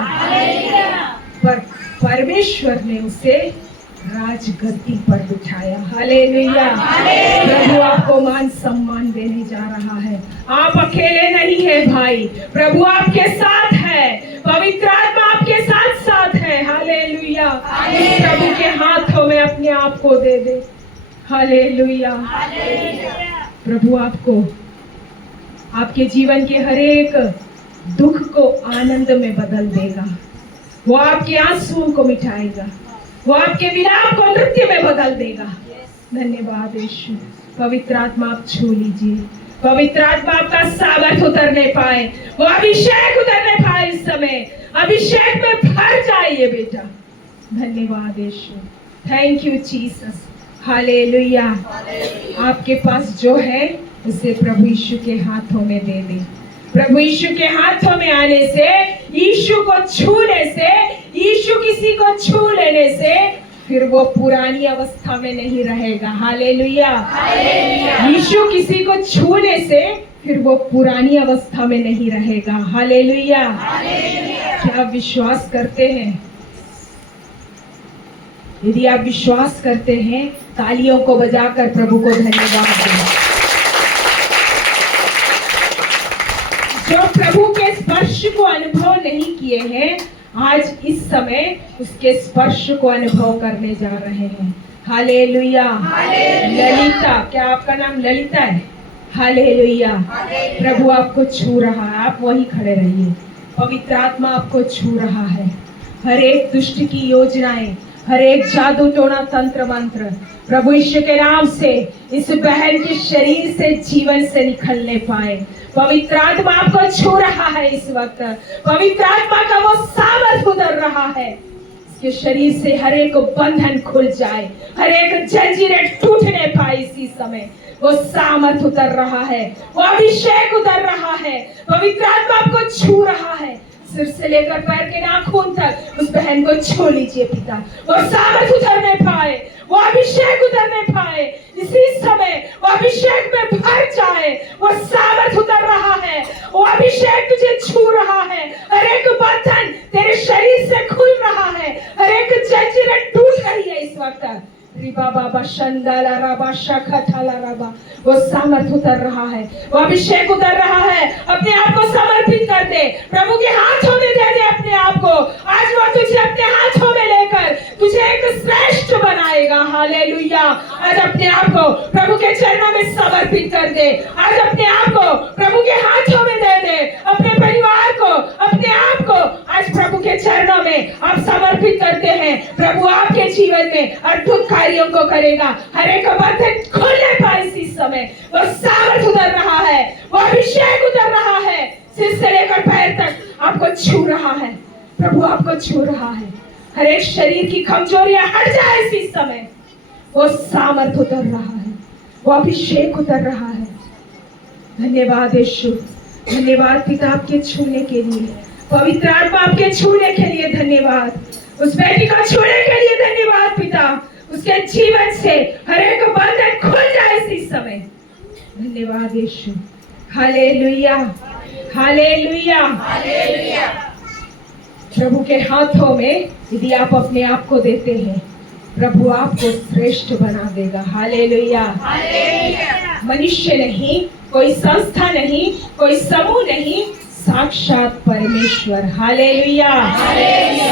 पर परमेश्वर ने उसे राजगद्दी पर बिठाया। हालेलुया। प्रभु आपको मान सम्मान देने जा रहा है। आप अकेले नहीं है भाई, प्रभु आपके साथ है, पवित्र आत्मा आपके साथ साथ है। हालेलुया। प्रभु के हाथों में अपने आप को दे दे। हालेलुया। प्रभु आपको आपके जीवन के हर एक दुख को आनंद में बदल देगा। वो आपके आंसुओं को मिटाएगा, वो आपके विलाप को नृत्य में बदल देगा। धन्यवाद यीशु। पवित्र आत्मा आप छू लीजिए, पवित्र आत्मा आपका सामर्थ उतरने पाए, वो अभिषेक उतरने पाए इस समय, अभिषेक में भर जाइए बेटा। धन्यवाद यीशु। Thank you Jesus. हालेलुया। आपके पास जो है उसे प्रभु यीशु के हाथों में दे दे। प्रभु यीशु के हाथों में आने से, यीशु को छूने से, यीशु किसी को छू लेने से फिर वो पुरानी अवस्था में नहीं रहेगा। हालेलुया। यीशु किसी को छूने से फिर वो पुरानी अवस्था में नहीं रहेगा। हालेलुया। क्या आप विश्वास करते हैं? यदि आप विश्वास करते हैं, तालियों को बजाकर प्रभु को धन्यवाद दें। जो प्रभु के स्पर्श को अनुभव नहीं किए हैं, आज इस समय उसके स्पर्श को अनुभव करने जा रहे हैं। हालेलुया। ललिता, क्या आपका नाम ललिता है? हालेलुया। प्रभु आपको छू रहा है, आप वहीं खड़े रहिए। पवित्र आत्मा आपको छू रहा है। हर एक दुष्ट की योजनाएं, हर एक जादू टोना तंत्र मंत्र प्रभु यीशु के नाम से इस बहन के शरीर से, जीवन से निकलने पाए। पवित्र आत्मा आपको छू रहा है इस वक्त। पवित्र आत्मा का वो सामर्थ उतर रहा है, इसके शरीर से हर एक बंधन खुल जाए, हर एक जंजीरें टूटने पाए। इसी समय वो सामर्थ उतर रहा है, वो अभिषेक उतर रहा है। पवित्र आत्मा आपको छू रहा है, सिर से लेकर पैर के नाखून तक उस बहन को छू लीजिए पिता। वो सामर्थ उतरने पाए, वो अभिषेक उतरने पाए। इसी समय वो अभिषेक में भर जाए। वो सामर्थ उतर रहा है, वो अभिषेक तुझे छू रहा है। हर एक बंधन तेरे शरीर से खुल रहा है, हर एक जंजीरें टूट रही है इस वक्त। वो सामर्थ उतर रहा है, वो अभिषेक उतर रहा है। अपने आप को समर्पित कर दे, प्रभु के हाथों में दे दे अपने आप को। आज वो तुझे अपने हाथों में लेकर तुझे एक श्रेष्ठ बनाएगा। हालेलुया। आज अपने आप को प्रभु के चरणों में समर्पित कर दे। आज अपने आप को प्रभु के हाथों में दे दे, अपने परिवार को, अपने आप को आज प्रभु के चरणों में आप समर्पित करते हैं। प्रभु आपके जीवन में अद्भुत कार्यों को करेगा। हर एक बंधन खुलने पाए इसी समय। वो सामर्थ उतर रहा है, वो अभिषेक उतर रहा है, सिर से लेकर पैर तक आपको छू रहा है। प्रभु आपको छू रहा है। हर एक शरीर की कमजोरियां हट जाए इसी समय। वो सामर्थ उतर रहा है, वो अभिषेक उतर रहा है। धन्यवाद यीशु। धन्यवाद पिता आपके छूने के लिए, पवित्र आत्मा आपके छूने के लिए धन्यवाद। उस बेटी को छूने के लिए धन्यवाद पिता। उसके जीवन से हर एक बंधन धन्यवाद यीशु। Hallelujah, hallelujah. प्रभु के हाथों में यदि आप अपने आप को देते हैं, प्रभु आपको श्रेष्ठ बना देगा। हालेलुया। मनुष्य नहीं, कोई संस्था नहीं, कोई समूह नहीं, साक्षात परमेश्वर। हालेलुया।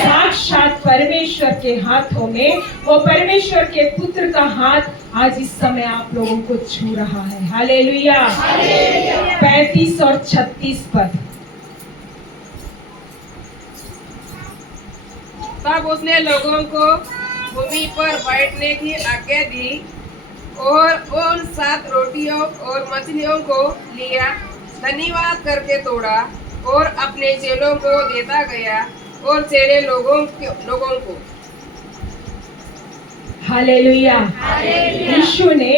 साक्षात परमेश्वर के हाथों में, वो परमेश्वर के पुत्र का हाथ आज इस समय आप लोगों को छू रहा है। हालेलुया। 35 और 36 पद। तब उसने लोगों को भूमि पर बैठने की आज्ञा दी और उन 7 रोटियों और मछलियों को लिया, धन्यवाद करके तोड़ा और अपने चेलों को देता गया और चेले लोगों को। हालेलुया। यीशु ने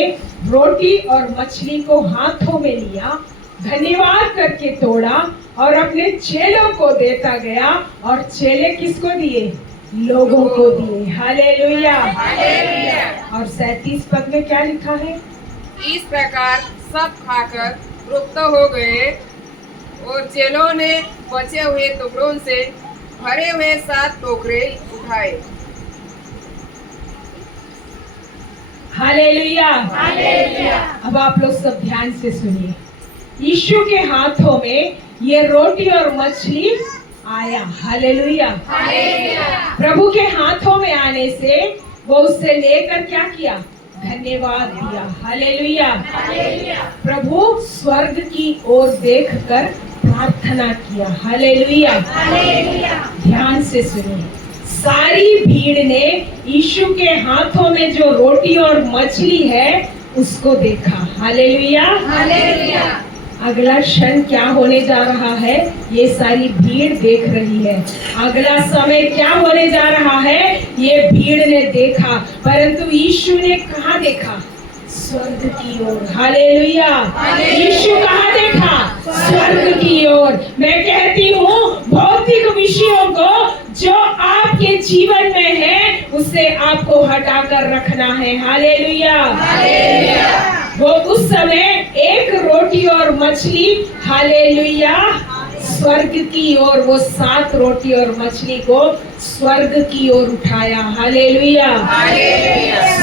रोटी और मछली को हाथों में लिया, धन्यवाद करके तोड़ा और अपने चेलों को देता गया, और चेले किसको दिए? लोगों को दिए। हालेलुया। और 37 पद में क्या लिखा है? इस प्रकार सब खाकर तृप्त हो गए और चेलों ने बचे हुए टुकड़ों से भरे हुए 7 टोकरे उठाए। हालेलुया। अब आप लोग सब ध्यान से सुनिए। यीशु के हाथों में ये रोटी और मछली आया। हालेलुया। प्रभु के हाथों में आने से वो उससे लेकर क्या किया? धन्यवाद दिया। हालेलुया। प्रभु स्वर्ग की ओर देखकर प्रार्थना किया। हालेलुया। ध्यान से सुनिए। सारी भीड़ ने यीशु के हाथों में जो रोटी और मछली है उसको देखा। हालेलुया। अगला क्षण क्या होने जा रहा है, ये सारी भीड़ देख रही है। अगला समय क्या होने जा रहा है, ये भीड़ ने देखा, परंतु यीशु ने कहाँ देखा? स्वर्ग की ओर। हालेलुया। यीशु कहाँ देखा? स्वर्ग की ओर। मैं कहती हूँ भौतिक विषयों को जो आपके जीवन में है उसे आपको हटाकर रखना है। हालेलुया। वो उस समय एक रोटी और मछली, हालेलुया, स्वर्ग की ओर, वो 7 रोटी और मछली को स्वर्ग की ओर उठाया। हालेलुया।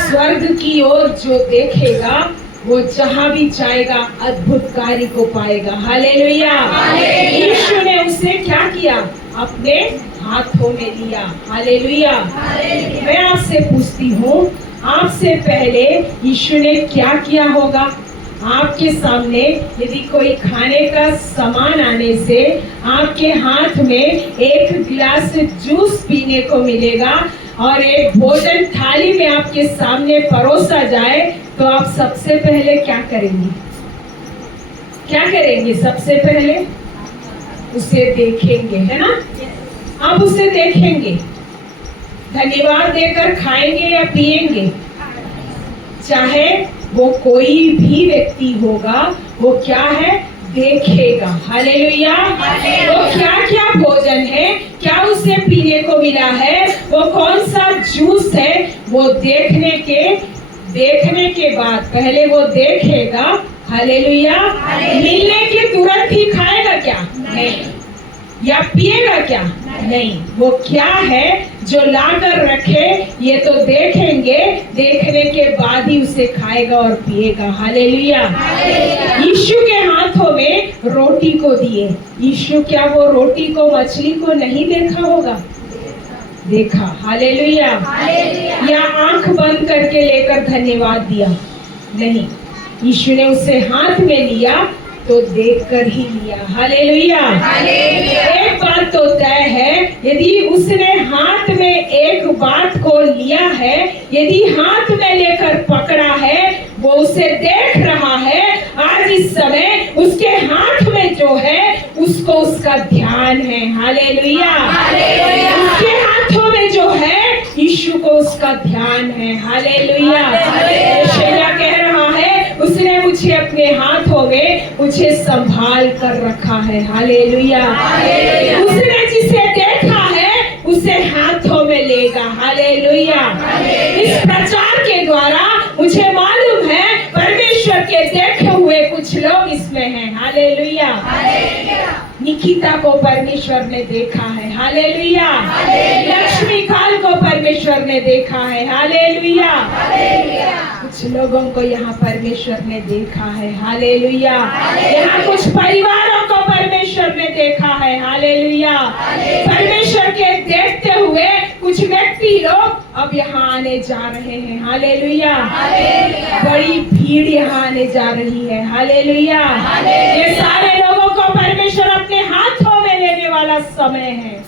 स्वर्ग की ओर जो देखेगा वो जहां भी जाएगा अद्भुत कार्य को पाएगा। हालेलुया। यीशु ने उसे क्या किया? अपने हाथों में लिया। हालेलुया। मैं आपसे पूछती हूँ, आपसे पहले यीशु ने क्या किया होगा? आपके सामने यदि कोई खाने का सामान आने से आपके हाथ में एक गिलास जूस पीने को मिलेगा और एक भोजन थाली में आपके सामने परोसा जाए, तो आप सबसे पहले क्या करेंगे? क्या करेंगे? सबसे पहले उसे देखेंगे, है ना? आप उसे देखेंगे, धन्यवाद देकर खाएंगे या पिएंगे? चाहे वो कोई भी व्यक्ति होगा, वो क्या है? देखेगा। हालेलुया। वो क्या क्या भोजन है, क्या उसे पीने को मिला है, वो कौन सा जूस है, वो देखने के बाद पहले वो देखेगा। हालेलुया। मिलने के तुरंत ही खाएगा क्या? नहीं। या पिएगा क्या? नहीं। वो क्या है जो लाकर रखे, ये तो देखेंगे, देखने के बाद ही उसे खाएगा और पिएगा। हालेलुया। यीशु के हाथों में रोटी को दिए। यीशु क्या वो रोटी को, मछली को नहीं देखा होगा? देखा। हालेलुया। या आंख बंद करके लेकर धन्यवाद दिया? नहीं। यीशु ने उसे हाथ में लिया तो देखकर ही लिया। हालेलुया। एक बात तो तय है, यदि उसने हाथ में एक बात को लिया है, यदि हाथ में लेकर पकड़ा है, वो उसे देख रहा है, आज इस समय उसके हाथ में जो है उसको उसका ध्यान है। हालेलुया। उसके हाथों में जो है यीशु को उसका ध्यान है। हालेलुया। यशायाह कह रहा है, उसने मुझे अपने हाथों में मुझे संभाल कर रखा है। हालेलुया। उसने जिसे देखा है उसे हाथों में लेगा। हालेलुया। इस प्रचार के द्वारा मुझे मालूम है परमेश्वर के देखे हुए कुछ लोग निकिता को परमेश्वर ने देखा है, हालेलुया। लक्ष्मी काल को परमेश्वर ने देखा है, हालेलुया। कुछ लोगों को यहाँ परमेश्वर ने देखा है, हालेलुया। यहाँ कुछ परिवारों को परमेश्वर ने देखा है, हालेलुया। परमेश्वर के देखते हुए कुछ व्यक्ति लोग अब यहाँ आने जा रहे हैं, हालेलुया। बड़ी भीड़ यहाँ आने जा रही है, हालेलुया। ये सारे लोगों को परमेश्वर अपने हाथों में लेने वाला समय है।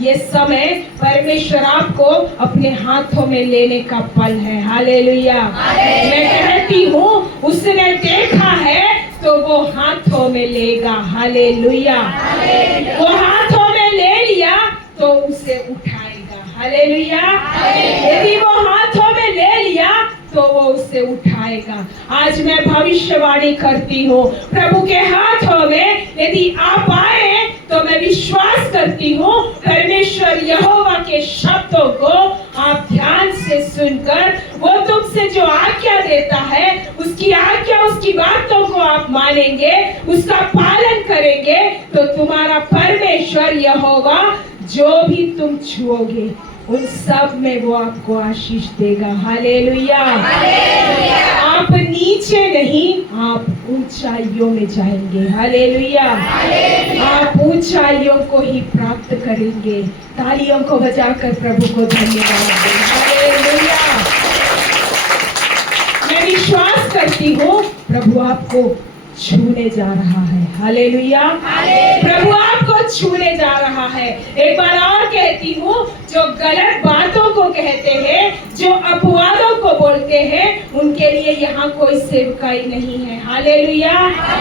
ये समय परमेश्वर आपको अपने हाथों में लेने का पल है, हालेलुया। मैं कहती हूँ उसने देखा है तो वो हाथों में लेगा, हालेलुया। वो हाथों में ले लिया तो उसे उठाएगा, हालेलुया। यदि वो हाथों में ले लिया तो वो उसे उठाएगा। आज मैं भविष्यवाणी करती हूँ, प्रभु के हाथों में यदि आप आए तो मैं विश्वास करती हूँ परमेश्वर यहोवा के शब्दों को आप ध्यान से सुनकर वो तुमसे जो आज्ञा देता है उसकी आज्ञा, उसकी बातों को आप मानेंगे, उसका पालन करेंगे तो तुम्हारा परमेश्वर यहोवा जो भी तुम छुओगे उन सब में वो आपको आशीष देगा, हालेलुया। आप नीचे नहीं, आप ऊंचाइयों में जाएंगे, हालेलुया। आप ऊंचाइयों को ही प्राप्त करेंगे। तालियों को बजाकर प्रभु को धन्यवाद दें, हालेलुया। मैं विश्वास करती हूँ प्रभु आपको छूने जा रहा है, हालेलुया। प्रभु आपको छूने जा रहा है। एक बार और कहती हूँ, जो गलत बातों को कहते हैं, जो अपवादों को बोलते हैं, उनके लिए यहाँ कोई सेवकाई नहीं है, हालेलुया।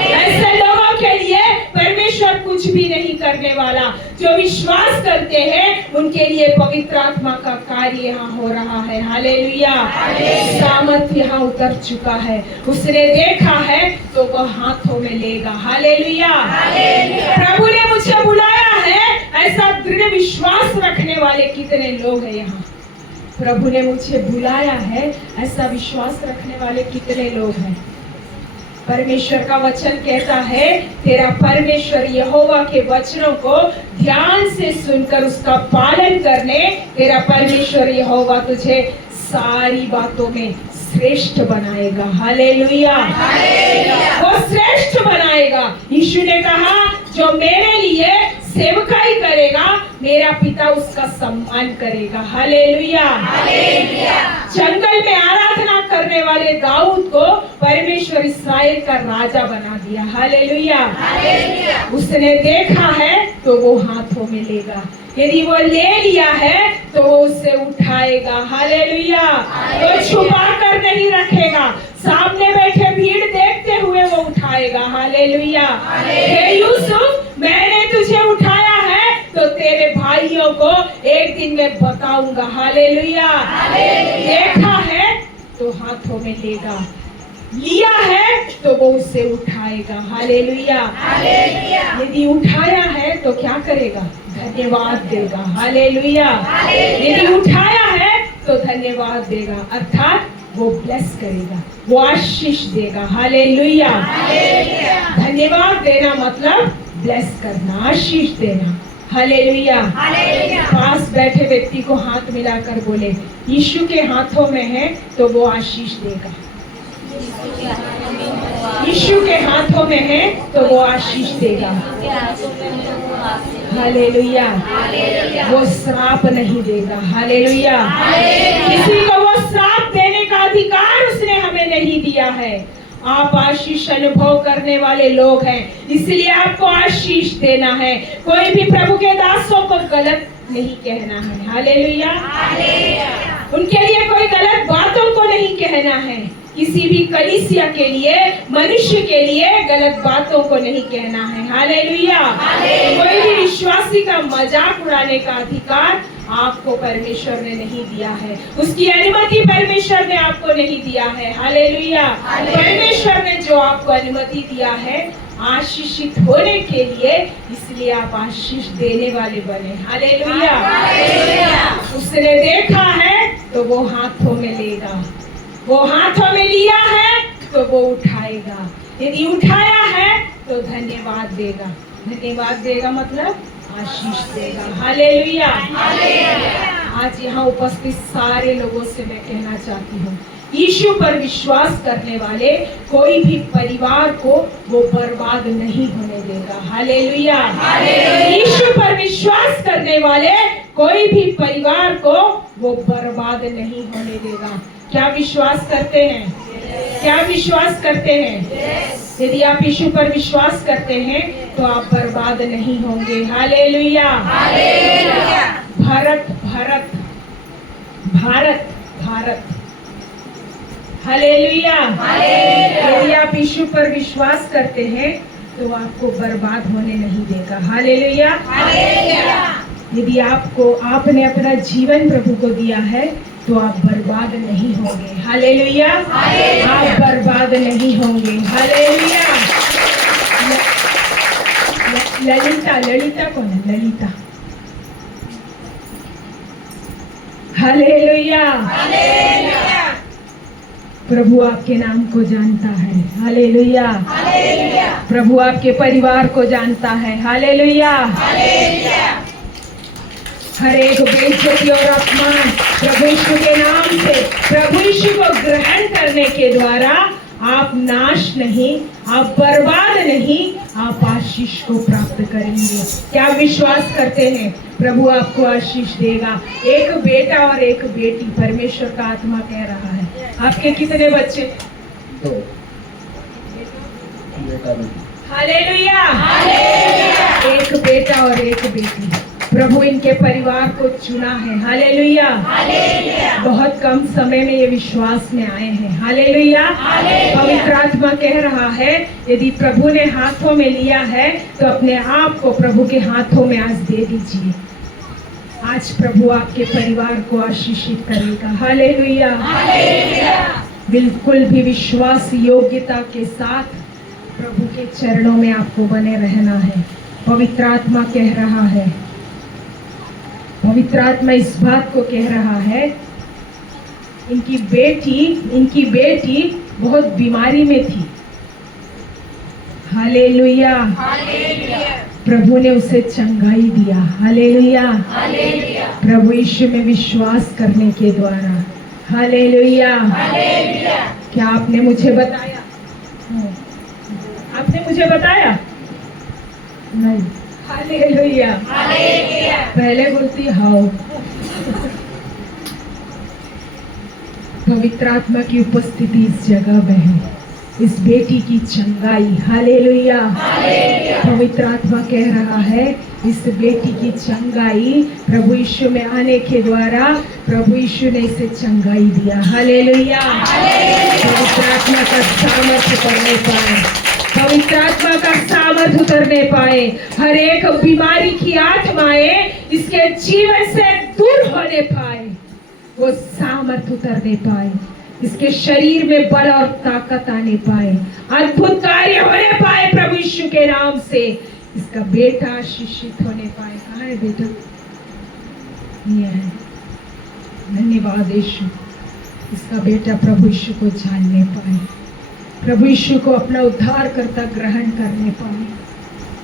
ऐसे लोगों के लिए परमेश्वर कुछ भी नहीं करने वाला। जो विश्वास करते हैं उनके लिए पवित्र आत्मा का कार्य यहाँ हो रहा है, हालेलुया। सामर्थ यहाँ उतर चुका है। उसने देखा है तो वह हाथों में लेगा, हालेलुया। प्रभु ने मुझे बुलाया है, ऐसा दृढ़ विश्वास रखने वाले कितने लोग हैं यहाँ। प्रभु ने मुझे बुलाया है, ऐसा विश्वास रखने वाले कितने लोग हैं। परमेश्वर का वचन कहता है, तेरा परमेश्वर यहोवा के वचनों को ध्यान से सुनकर उसका पालन करने, तेरा परमेश्वर यहोवा तुझे सारी बातों में श्रेष्ठ बनाएगा, हालेलुया। वो श्रेष्ठ बनाएगा। यीशु ने कहा, जो मेरे लिए सेवकाई करेगा मेरा पिता उसका सम्मान करेगा, हालेलुया। जंगल में आराधना करने वाले दाऊद को परमेश्वर इस्राएल का राजा बना दिया, हालेलुया। उसने देखा है तो वो हाथों में लेगा। यदि वो ले लिया है तो वो उसे उठाएगा, हालेलुया। वो छुपा कर नहीं रखेगा, सामने बैठे भीड़ देखते हुए वो उठाएगा, हालेलुया। हे यूसुफ, मैंने तुझे उठाया है तो तेरे भाइयों को एक दिन मैं बताऊंगा, हालेलुया। देखा है तो हाथों में लेगा, लिया है तो वो उसे उठाएगा, हालेलुया। यदि उठाया है तो क्या करेगा? धन्यवाद देगा, हालेलुया। यदि उठाया है तो धन्यवाद देगा, अर्थात वो ब्लेस करेगा, वो आशीष देगा, हालेलुया। धन्यवाद देना मतलब ब्लेस करना, आशीष देना, हालेलुया। पास बैठे व्यक्ति को हाथ मिलाकर बोले, यीशु के हाथों में है तो वो आशीष देगा। यीशु के हाथों में है तो वो आशीष देगा, हालेलुया। वो श्राप नहीं देगा, हालेलुया। किसी को वो श्राप देने का अधिकार उसने हमें नहीं दिया है। आप आशीष अनुभव करने वाले लोग हैं, इसलिए आपको आशीष देना है। कोई भी प्रभु के दासों को गलत नहीं कहना है, हालेलुया। उनके लिए कोई गलत बातों को नहीं कहना है। किसी भी कलीसिया के लिए, मनुष्य के लिए गलत बातों को नहीं कहना है, हालेलुया। कोई भी विश्वासी का मजाक उड़ाने का अधिकार आपको परमेश्वर ने नहीं दिया है। उसकी अनुमति परमेश्वर ने आपको नहीं दिया है, हालेलुया। परमेश्वर ने जो आपको अनुमति दिया है आशीषित होने के लिए, इसलिए आप आशीष देने वाले बने, हालेलुया। उसने देखा है तो वो हाथों में लेगा, वो हाथों में लिया है तो वो उठाएगा। यदि उठाया है तो धन्यवाद देगा। धन्यवाद देगा मतलब आशीष देगा। हालेलुया। आज यहाँ उपस्थित सारे लोगों से मैं कहना चाहती हूँ, यीशु पर विश्वास करने वाले कोई भी परिवार को वो बर्बाद नहीं होने देगा। हालेलुया। यीशु पर विश्वास करने वाले कोई भी परिवार को वो बर्बाद नहीं होने देगा। क्या विश्वास करते हैं? क्या विश्वास करते हैं? यदि आप यीशु पर विश्वास करते हैं तो आप बर्बाद नहीं होंगे। हालेलुया। भारत भारत भारत भारत। हालेलुया। यदि आप यीशु पर विश्वास करते हैं तो आपको बर्बाद होने नहीं देगा। हालेलुया। यदि आपने अपना जीवन प्रभु को दिया है तो आप बर्बाद नहीं होंगे। हालेलुया। आप बर्बाद नहीं होंगे। हालेलुया। ललिता कौन है? ललिता। हालेलुया। प्रभु आपके नाम को जानता है। हालेलुया। प्रभु आपके परिवार को जानता है। हालेलुया। हर एक बेइज्जती और अपमान प्रभु यीशु के नाम से, प्रभु यीशु को ग्रहण करने के द्वारा आप नाश नहीं, आप बर्बाद नहीं, आप आशीष को प्राप्त करेंगे। क्या विश्वास करते हैं? प्रभु आपको आशीष देगा। एक बेटा और एक बेटी, परमेश्वर का आत्मा कह रहा है। आपके कितने बच्चे? 2 बेटा बेटी। हालेलुया। एक बेटा और एक बेटी। प्रभु इनके परिवार को चुना है। हालेलुया। बहुत कम समय में ये विश्वास में आए हैं। हालेलुया। पवित्र आत्मा कह रहा है, यदि प्रभु ने हाथों में लिया है तो अपने आप को प्रभु के हाथों में आज दे दीजिए। आज प्रभु आपके परिवार को आशीषित करेगा। हालेलुया। बिल्कुल भी विश्वास योग्यता के साथ प्रभु के चरणों में आपको बने रहना है। पवित्र आत्मा कह रहा है, पवित्र आत्मा इस बात को कह रहा है, इनकी बेटी बहुत बीमारी में थी। हालेलुया। प्रभु ने उसे चंगाई दिया। हालेलुया। प्रभु यीशु में विश्वास करने के द्वारा। हालेलुया। क्या आपने मुझे बताया? आपने मुझे बताया? नहीं। हालेलुया। पहले बोलती हाउ। पवित्र आत्मा की उपस्थिति इस जगह में है। इस बेटी की चंगाई। हालेलुया। पवित्र आत्मा कह रहा है, इस बेटी की चंगाई प्रभु यीशु में आने के द्वारा प्रभु यीशु ने इसे चंगाई दिया। हालेलुया। पवित्र आत्मा का सामर्थ्य करने पाए, पवित्र आत्मा का सामर्थ्य उतरने पाए। हर एक बीमारी की आत्माएं इसके जीवन से दूर होने पाए, वो सामर्थ्य उतरने पाए, इसके शरीर में बल और ताकत आने पाए, अद्भुत कार्य होने पाए प्रभु यीशु के नाम से। इसका बेटा आशीषित होने पाए। कहाँ है बेटा? ये है। धन्यवाद यीशु। इसका बेटा प्रभु यीशु को जानने पाए, प्रभु यीशु को अपना उद्धार करता ग्रहण करने पाए।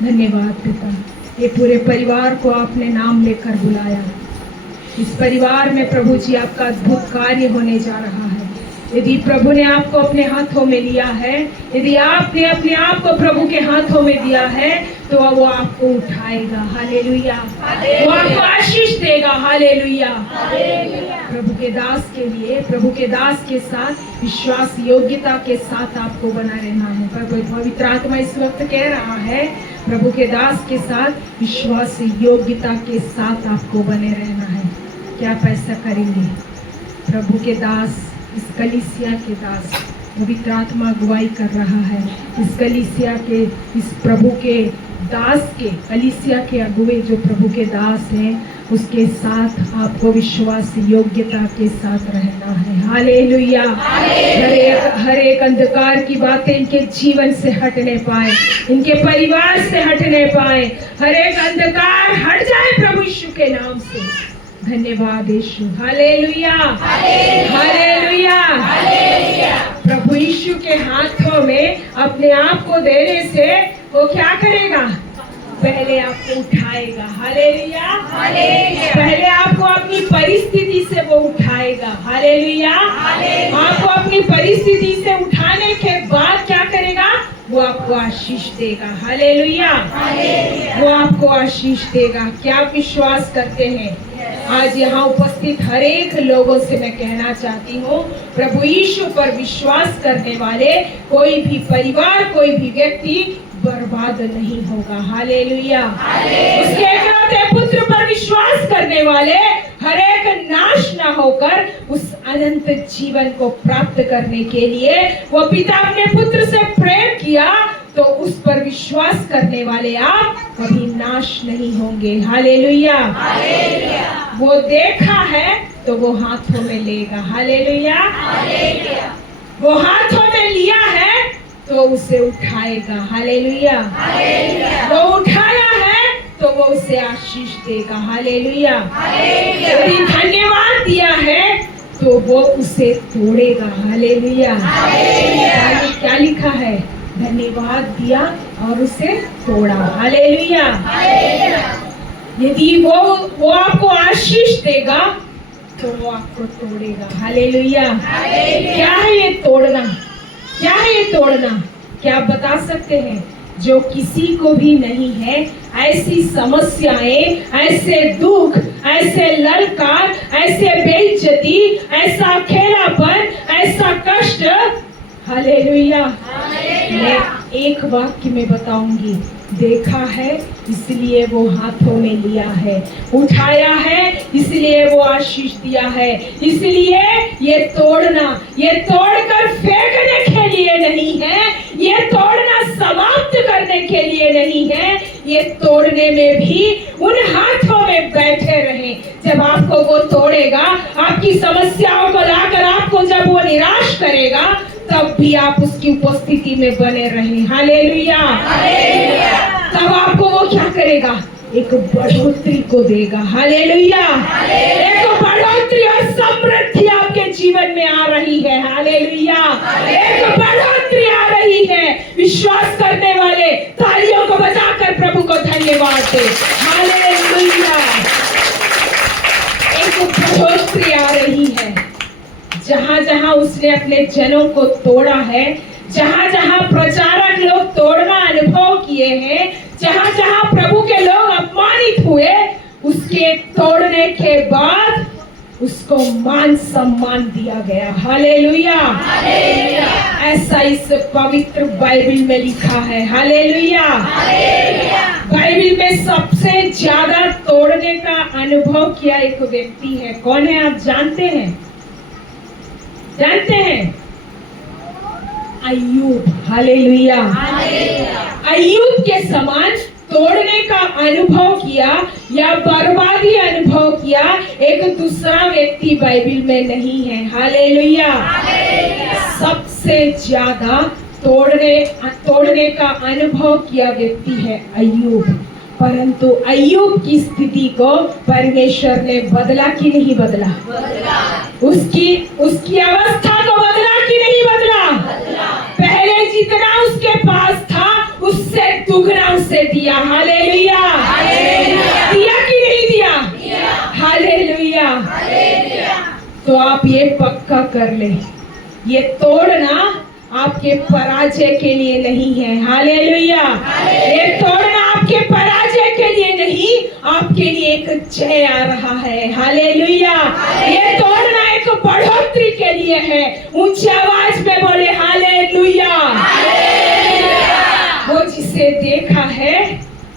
धन्यवाद पिता। ये पूरे परिवार को आपने नाम लेकर बुलाया। इस परिवार में प्रभु जी आपका अद्भुत कार्य होने जा रहा है। यदि प्रभु ने आपको अपने हाथों में लिया है, यदि आपने अपने आप को प्रभु के हाथों में दिया है, तो वो आपको उठाएगा। हालेलुया। वो आपको आशीष देगा। हालेलुया। प्रभु के दास के लिए, प्रभु के दास के साथ विश्वास योग्यता के साथ आपको बना रहना है। पवित्र आत्मा इस वक्त कह रहा है, प्रभु के दास के साथ विश्वास योग्यता के साथ आपको बने रहना है। क्या आप ऐसा करेंगे? प्रभु के दास, इस कलीसिया के दास, पवित्र आत्मा अगुवाई कर रहा है। इस कलीसिया के, इस प्रभु के दास के, कलीसिया के अगुवे जो प्रभु के दास हैं, उसके साथ आपको विश्वास योग्यता के साथ रहना है। हालेलुया। हर एक अंधकार की बातें इनके जीवन से हटने पाए, इनके परिवार से हटने पाए। हर एक अंधकार हट जाए प्रभु यीशु के नाम से। धन्यवाद यीशु। हालेलुया। हालेलुया। प्रभु यीशु के हाथों में अपने आप को देने से वो क्या करेगा? पहले आपको उठाएगा। हालेलुया। पहले आपको अपनी परिस्थिति से वो उठाएगा। हालेलुया। आपको अपनी परिस्थिति से उठाने के बाद क्या करेगा? वो आपको आशीष देगा। हालेलुया। वो आपको आशीष देगा। क्या आप विश्वास करते हैं? आज यहाँ उपस्थित हर एक लोगों से मैं कहना चाहती हूँ, प्रभु यीशु पर विश्वास करने वाले कोई भी परिवार, कोई भी व्यक्ति बर्बाद नहीं होगा। हालेलुया। उसके एकलौते पुत्र पर विश्वास करने वाले हर एक नाश न होकर उस अनंत जीवन को प्राप्त करने के लिए वो पिता अपने पुत्र से प्रेम किया, तो उस पर विश्वास करने वाले आप कभी नाश नहीं होंगे। हालेलुया। वो देखा है तो वो हाथों में लेगा। हालेलुया। वो हाथों में लिया है तो उसे उठाएगा। हालेलुया। वो उठाया है तो वो उसे आशीष देगा। हालेलुया। यदि धन्यवाद दिया है तो वो उसे तोड़ेगा। हालेलुया। क्या लिखा है? धन्यवाद दिया और उसे तोड़ा। हालेलुया। यदि वो आपको आशीष देगा तो वो आपको तोड़ेगा। हालेलुया। क्या है ये तोड़ना? क्या है ये तोड़ना? क्या आप बता सकते हैं? जो किसी को भी नहीं है, ऐसी समस्याएं, ऐसे दुख, ऐसे ललकार, ऐसे बेइज्जती, ऐसा अकेलापन, ऐसा कष्ट। हालेलुया। मैं एक वाक्य में बताऊंगी, देखा है इसलिए वो हाथों में लिया है, उठाया है इसलिए वो आशीष दिया है। इसलिए ये तोड़ना, ये तोड़कर फेंकने के लिए नहीं है, ये तोड़ना समाप्त करने के लिए नहीं है, ये तोड़ने में भी उन हाथों में बैठे रहे। जब आपको वो तोड़ेगा, आपकी समस्याओं को लाकर आपको जब वो निराश करेगा, तब भी आप उसकी उपस्थिति में बने रहें। हालेलुया। तब आपको वो क्या करेगा? एक बढ़ोतरी को देगा। हालेलुया। एक बढ़ोतरी और समृद्धि आपके जीवन में आ रही है। हालेलुया। एक बढ़ोतरी आ रही है। विश्वास करने वाले तालियों को बजाकर प्रभु को धन्यवाद दे। हालेलुया। एक बढ़ोतरी आ रही है। जहां जहां उसने अपने जनों को तोड़ा है, जहां जहां प्रचारक लोग तोड़ना अनुभव किए हैं, जहां जहां प्रभु के लोग अपमानित हुए, उसके तोड़ने के बाद उसको मान सम्मान दिया गया। हालेलुया। ऐसा इस पवित्र बाइबल में लिखा है। हालेलुया। बाइबल में सबसे ज्यादा तोड़ने का अनुभव किया एक व्यक्ति है। कौन है आप जानते हैं? जानते हैं? अय्यूब। हालेलुया। अय्यूब के समान तोड़ने का अनुभव किया या बर्बादी अनुभव किया एक दूसरा व्यक्ति बाइबल में नहीं है। हालेलुया। सबसे ज्यादा तोड़ने का अनुभव किया व्यक्ति है अय्यूब। परंतु अय्यूब की स्थिति को परमेश्वर ने बदला कि नहीं बदला? उसकी अवस्था को बदला कि नहीं बदला? पहले जितना उसके पास था उससे दुगना उसे दिया। हालेलुया। दिया कि नहीं दिया? हालेलुया। तो आप ये पक्का कर ले, ये तोड़ना आपके पराजय के लिए नहीं है। हालेलुया। ये तोड़ना आपके पराजय के लिए नहीं, आपके लिए एक जय आ रहा है। हालेलुया। ये तोड़ना एक बढ़ोतरी के लिए है। ऊंची आवाज में बोले हालेलुया। वो जिसे देखा है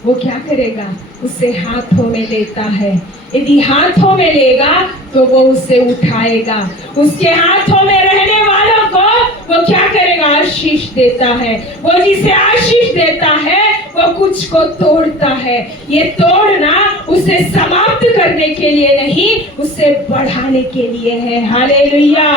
वो क्या करेगा? उसे हाथों में लेता है। यदि हाथों में लेगा तो वो उसे उठाएगा। उसके हाथों में रहने वालों को वो क्या करेगा? आशीष देता है। वो जिसे आशीष देता है वो कुछ को तोड़ता है। ये तोड़ना उसे समाप्त करने के लिए नहीं, उसे बढ़ाने के लिए है। हालेलुया।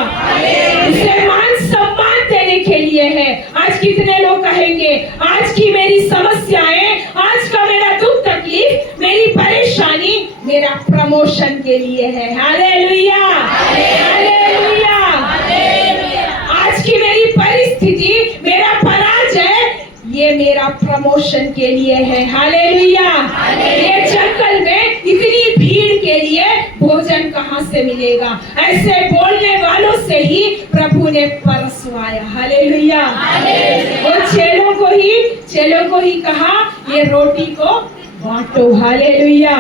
उसे मान सम्मान देने के लिए है। आज कितने लोग कहेंगे, आज की मेरी समस्याएं, आज का मेरा दुख तकलीफ, मेरी परेशानी मेरा प्रमोशन के लिए है। हालेलुया। हालेलुया। आज की मेरी परिस्थिति, मेरा पराजय, ये ये मेरा प्रमोशन के लिए है। हालेलुया। ये जंगल में इतनी भीड़ के लिए भोजन कहाँ से मिलेगा? ऐसे बोलने वालों से ही प्रभु ने परसवाया। हालेलुया। वो चेलों को ही कहा ये रोटी को बांटो। हालेलुया।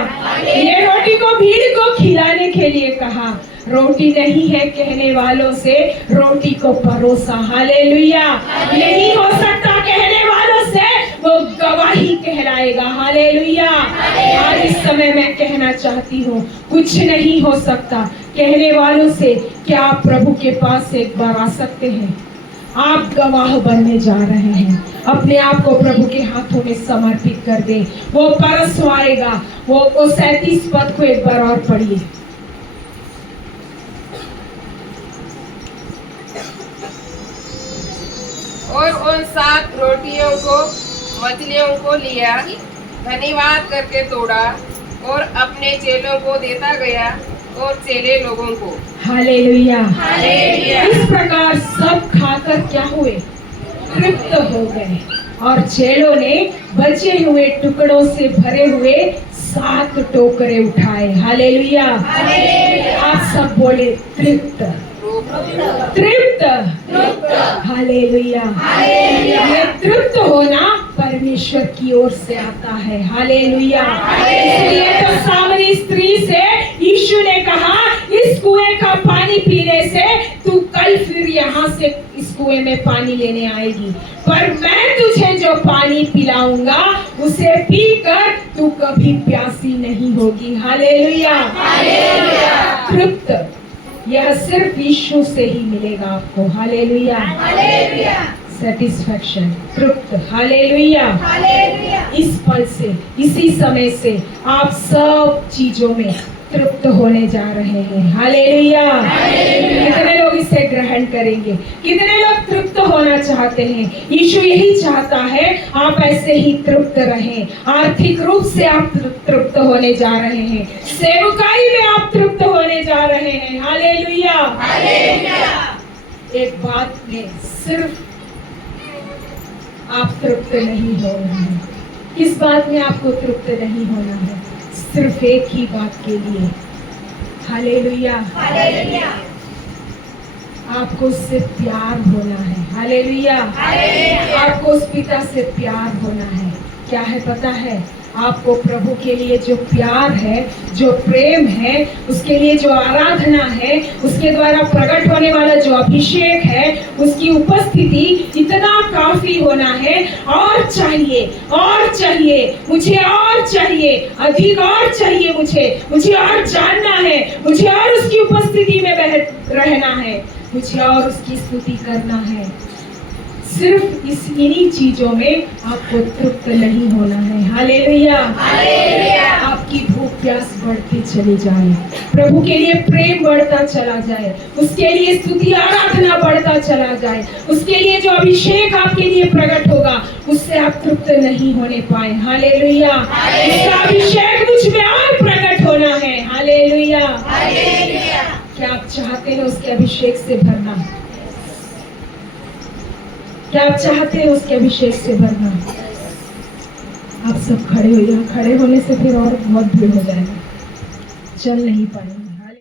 ये रोटी को भीड़ को खिलाने के लिए कहा। रोटी नहीं है कहने वालों से रोटी को परोसा। हालेलुया। नहीं हो सकता कहने वालों से वो गवाही कहलाएगा। हालेलुया। आज इस समय मैं कहना चाहती हूँ कुछ नहीं हो सकता कहने वालों से। क्या आप प्रभु के पास एक बार आ सकते हैं? आप गवाह बनने जा रहे हैं। अपने आप को प्रभु के हाथों में समर्पित कर दे। वो परसवाएगा। वो 37 पद को एक बार और पढ़िए। और उन 7 रोटियों को मछलियों को लिया, धन्यवाद करके तोड़ा और अपने चेलों को देता गया और चेले लोगों को। हालेलुया। इस प्रकार सब खाकर क्या हुए? तृप्त हो गए। और चेलों ने बचे हुए टुकड़ों से भरे हुए 7 टोकरे उठाए। हालेलुया। आप सब बोले तृप्त, तृप्त। हालेलुया। ये तृप्त होना परमेश्वर की ओर से आता है। हालेलुया। इसलिए तो सामरी स्त्री से यीशु ने कहा इस कुएं का पानी पीने से तू कल फिर यहाँ से इस कुएं में पानी लेने आएगी, पर मैं तुझे जो पानी पिलाऊंगा उसे पीकर तू कभी प्यासी नहीं होगी। हालेलुया। तृप्त यह सिर्फ यीशु से ही मिलेगा आपको। हालेलुया। सेटिस्फैक्शन, तृप्त। हालेलुया। इस पल से, इसी समय से आप सब चीजों में तृप्त होने जा रहे हैं। हालेलुया। कितने लोग इसे ग्रहण करेंगे? कितने लोग तृप्त होना चाहते हैं? यीशु यही चाहता है आप ऐसे ही तृप्त रहें। आर्थिक रूप से आप तृप्त होने जा रहे हैं। सेवकाई में आप तृप्त होने जा रहे हैं। हालेलुया। एक बात में सिर्फ आप तृप्त नहीं हो रहे हैं। किस बात में आपको तृप्त नहीं होना है? सिर्फ एक ही बात के लिए। हालेलुया। आपको उससे प्यार होना है। हालेलुया। आपको उस पिता से प्यार होना है। क्या है पता है? आपको प्रभु के लिए जो प्यार है, जो प्रेम है, उसके लिए जो आराधना है, उसके द्वारा प्रकट होने वाला जो अभिषेक है, उसकी उपस्थिति इतना काफी होना है। और चाहिए, और चाहिए, मुझे और चाहिए, अधिक और चाहिए, मुझे और जानना है, मुझे और उसकी उपस्थिति में रहना है, मुझे और उसकी स्तुति करना है। सिर्फ इन्हीं चीजों में आपको तृप्त नहीं होना है। हालेलुया। आपकी भूख प्यास बढ़ती चली जाए, प्रभु के लिए प्रेम बढ़ता चला जाए, उसके लिए स्तुति आराधना बढ़ता चला जाए, उसके लिए जो अभिषेक आपके लिए प्रकट होगा उससे आप तृप्त नहीं होने पाए। हालेलुया। उसका अभिषेक मुझ में और प्रकट होना है। हालेलुया। क्या आप चाहते हैं उसके अभिषेक से भरना? क्या आप चाहते हैं उसके अभिषेक से भरना? आप सब खड़े हो। यहाँ खड़े होने से फिर और बहुत भीड़ हो जाएगा, चल नहीं पाएगा।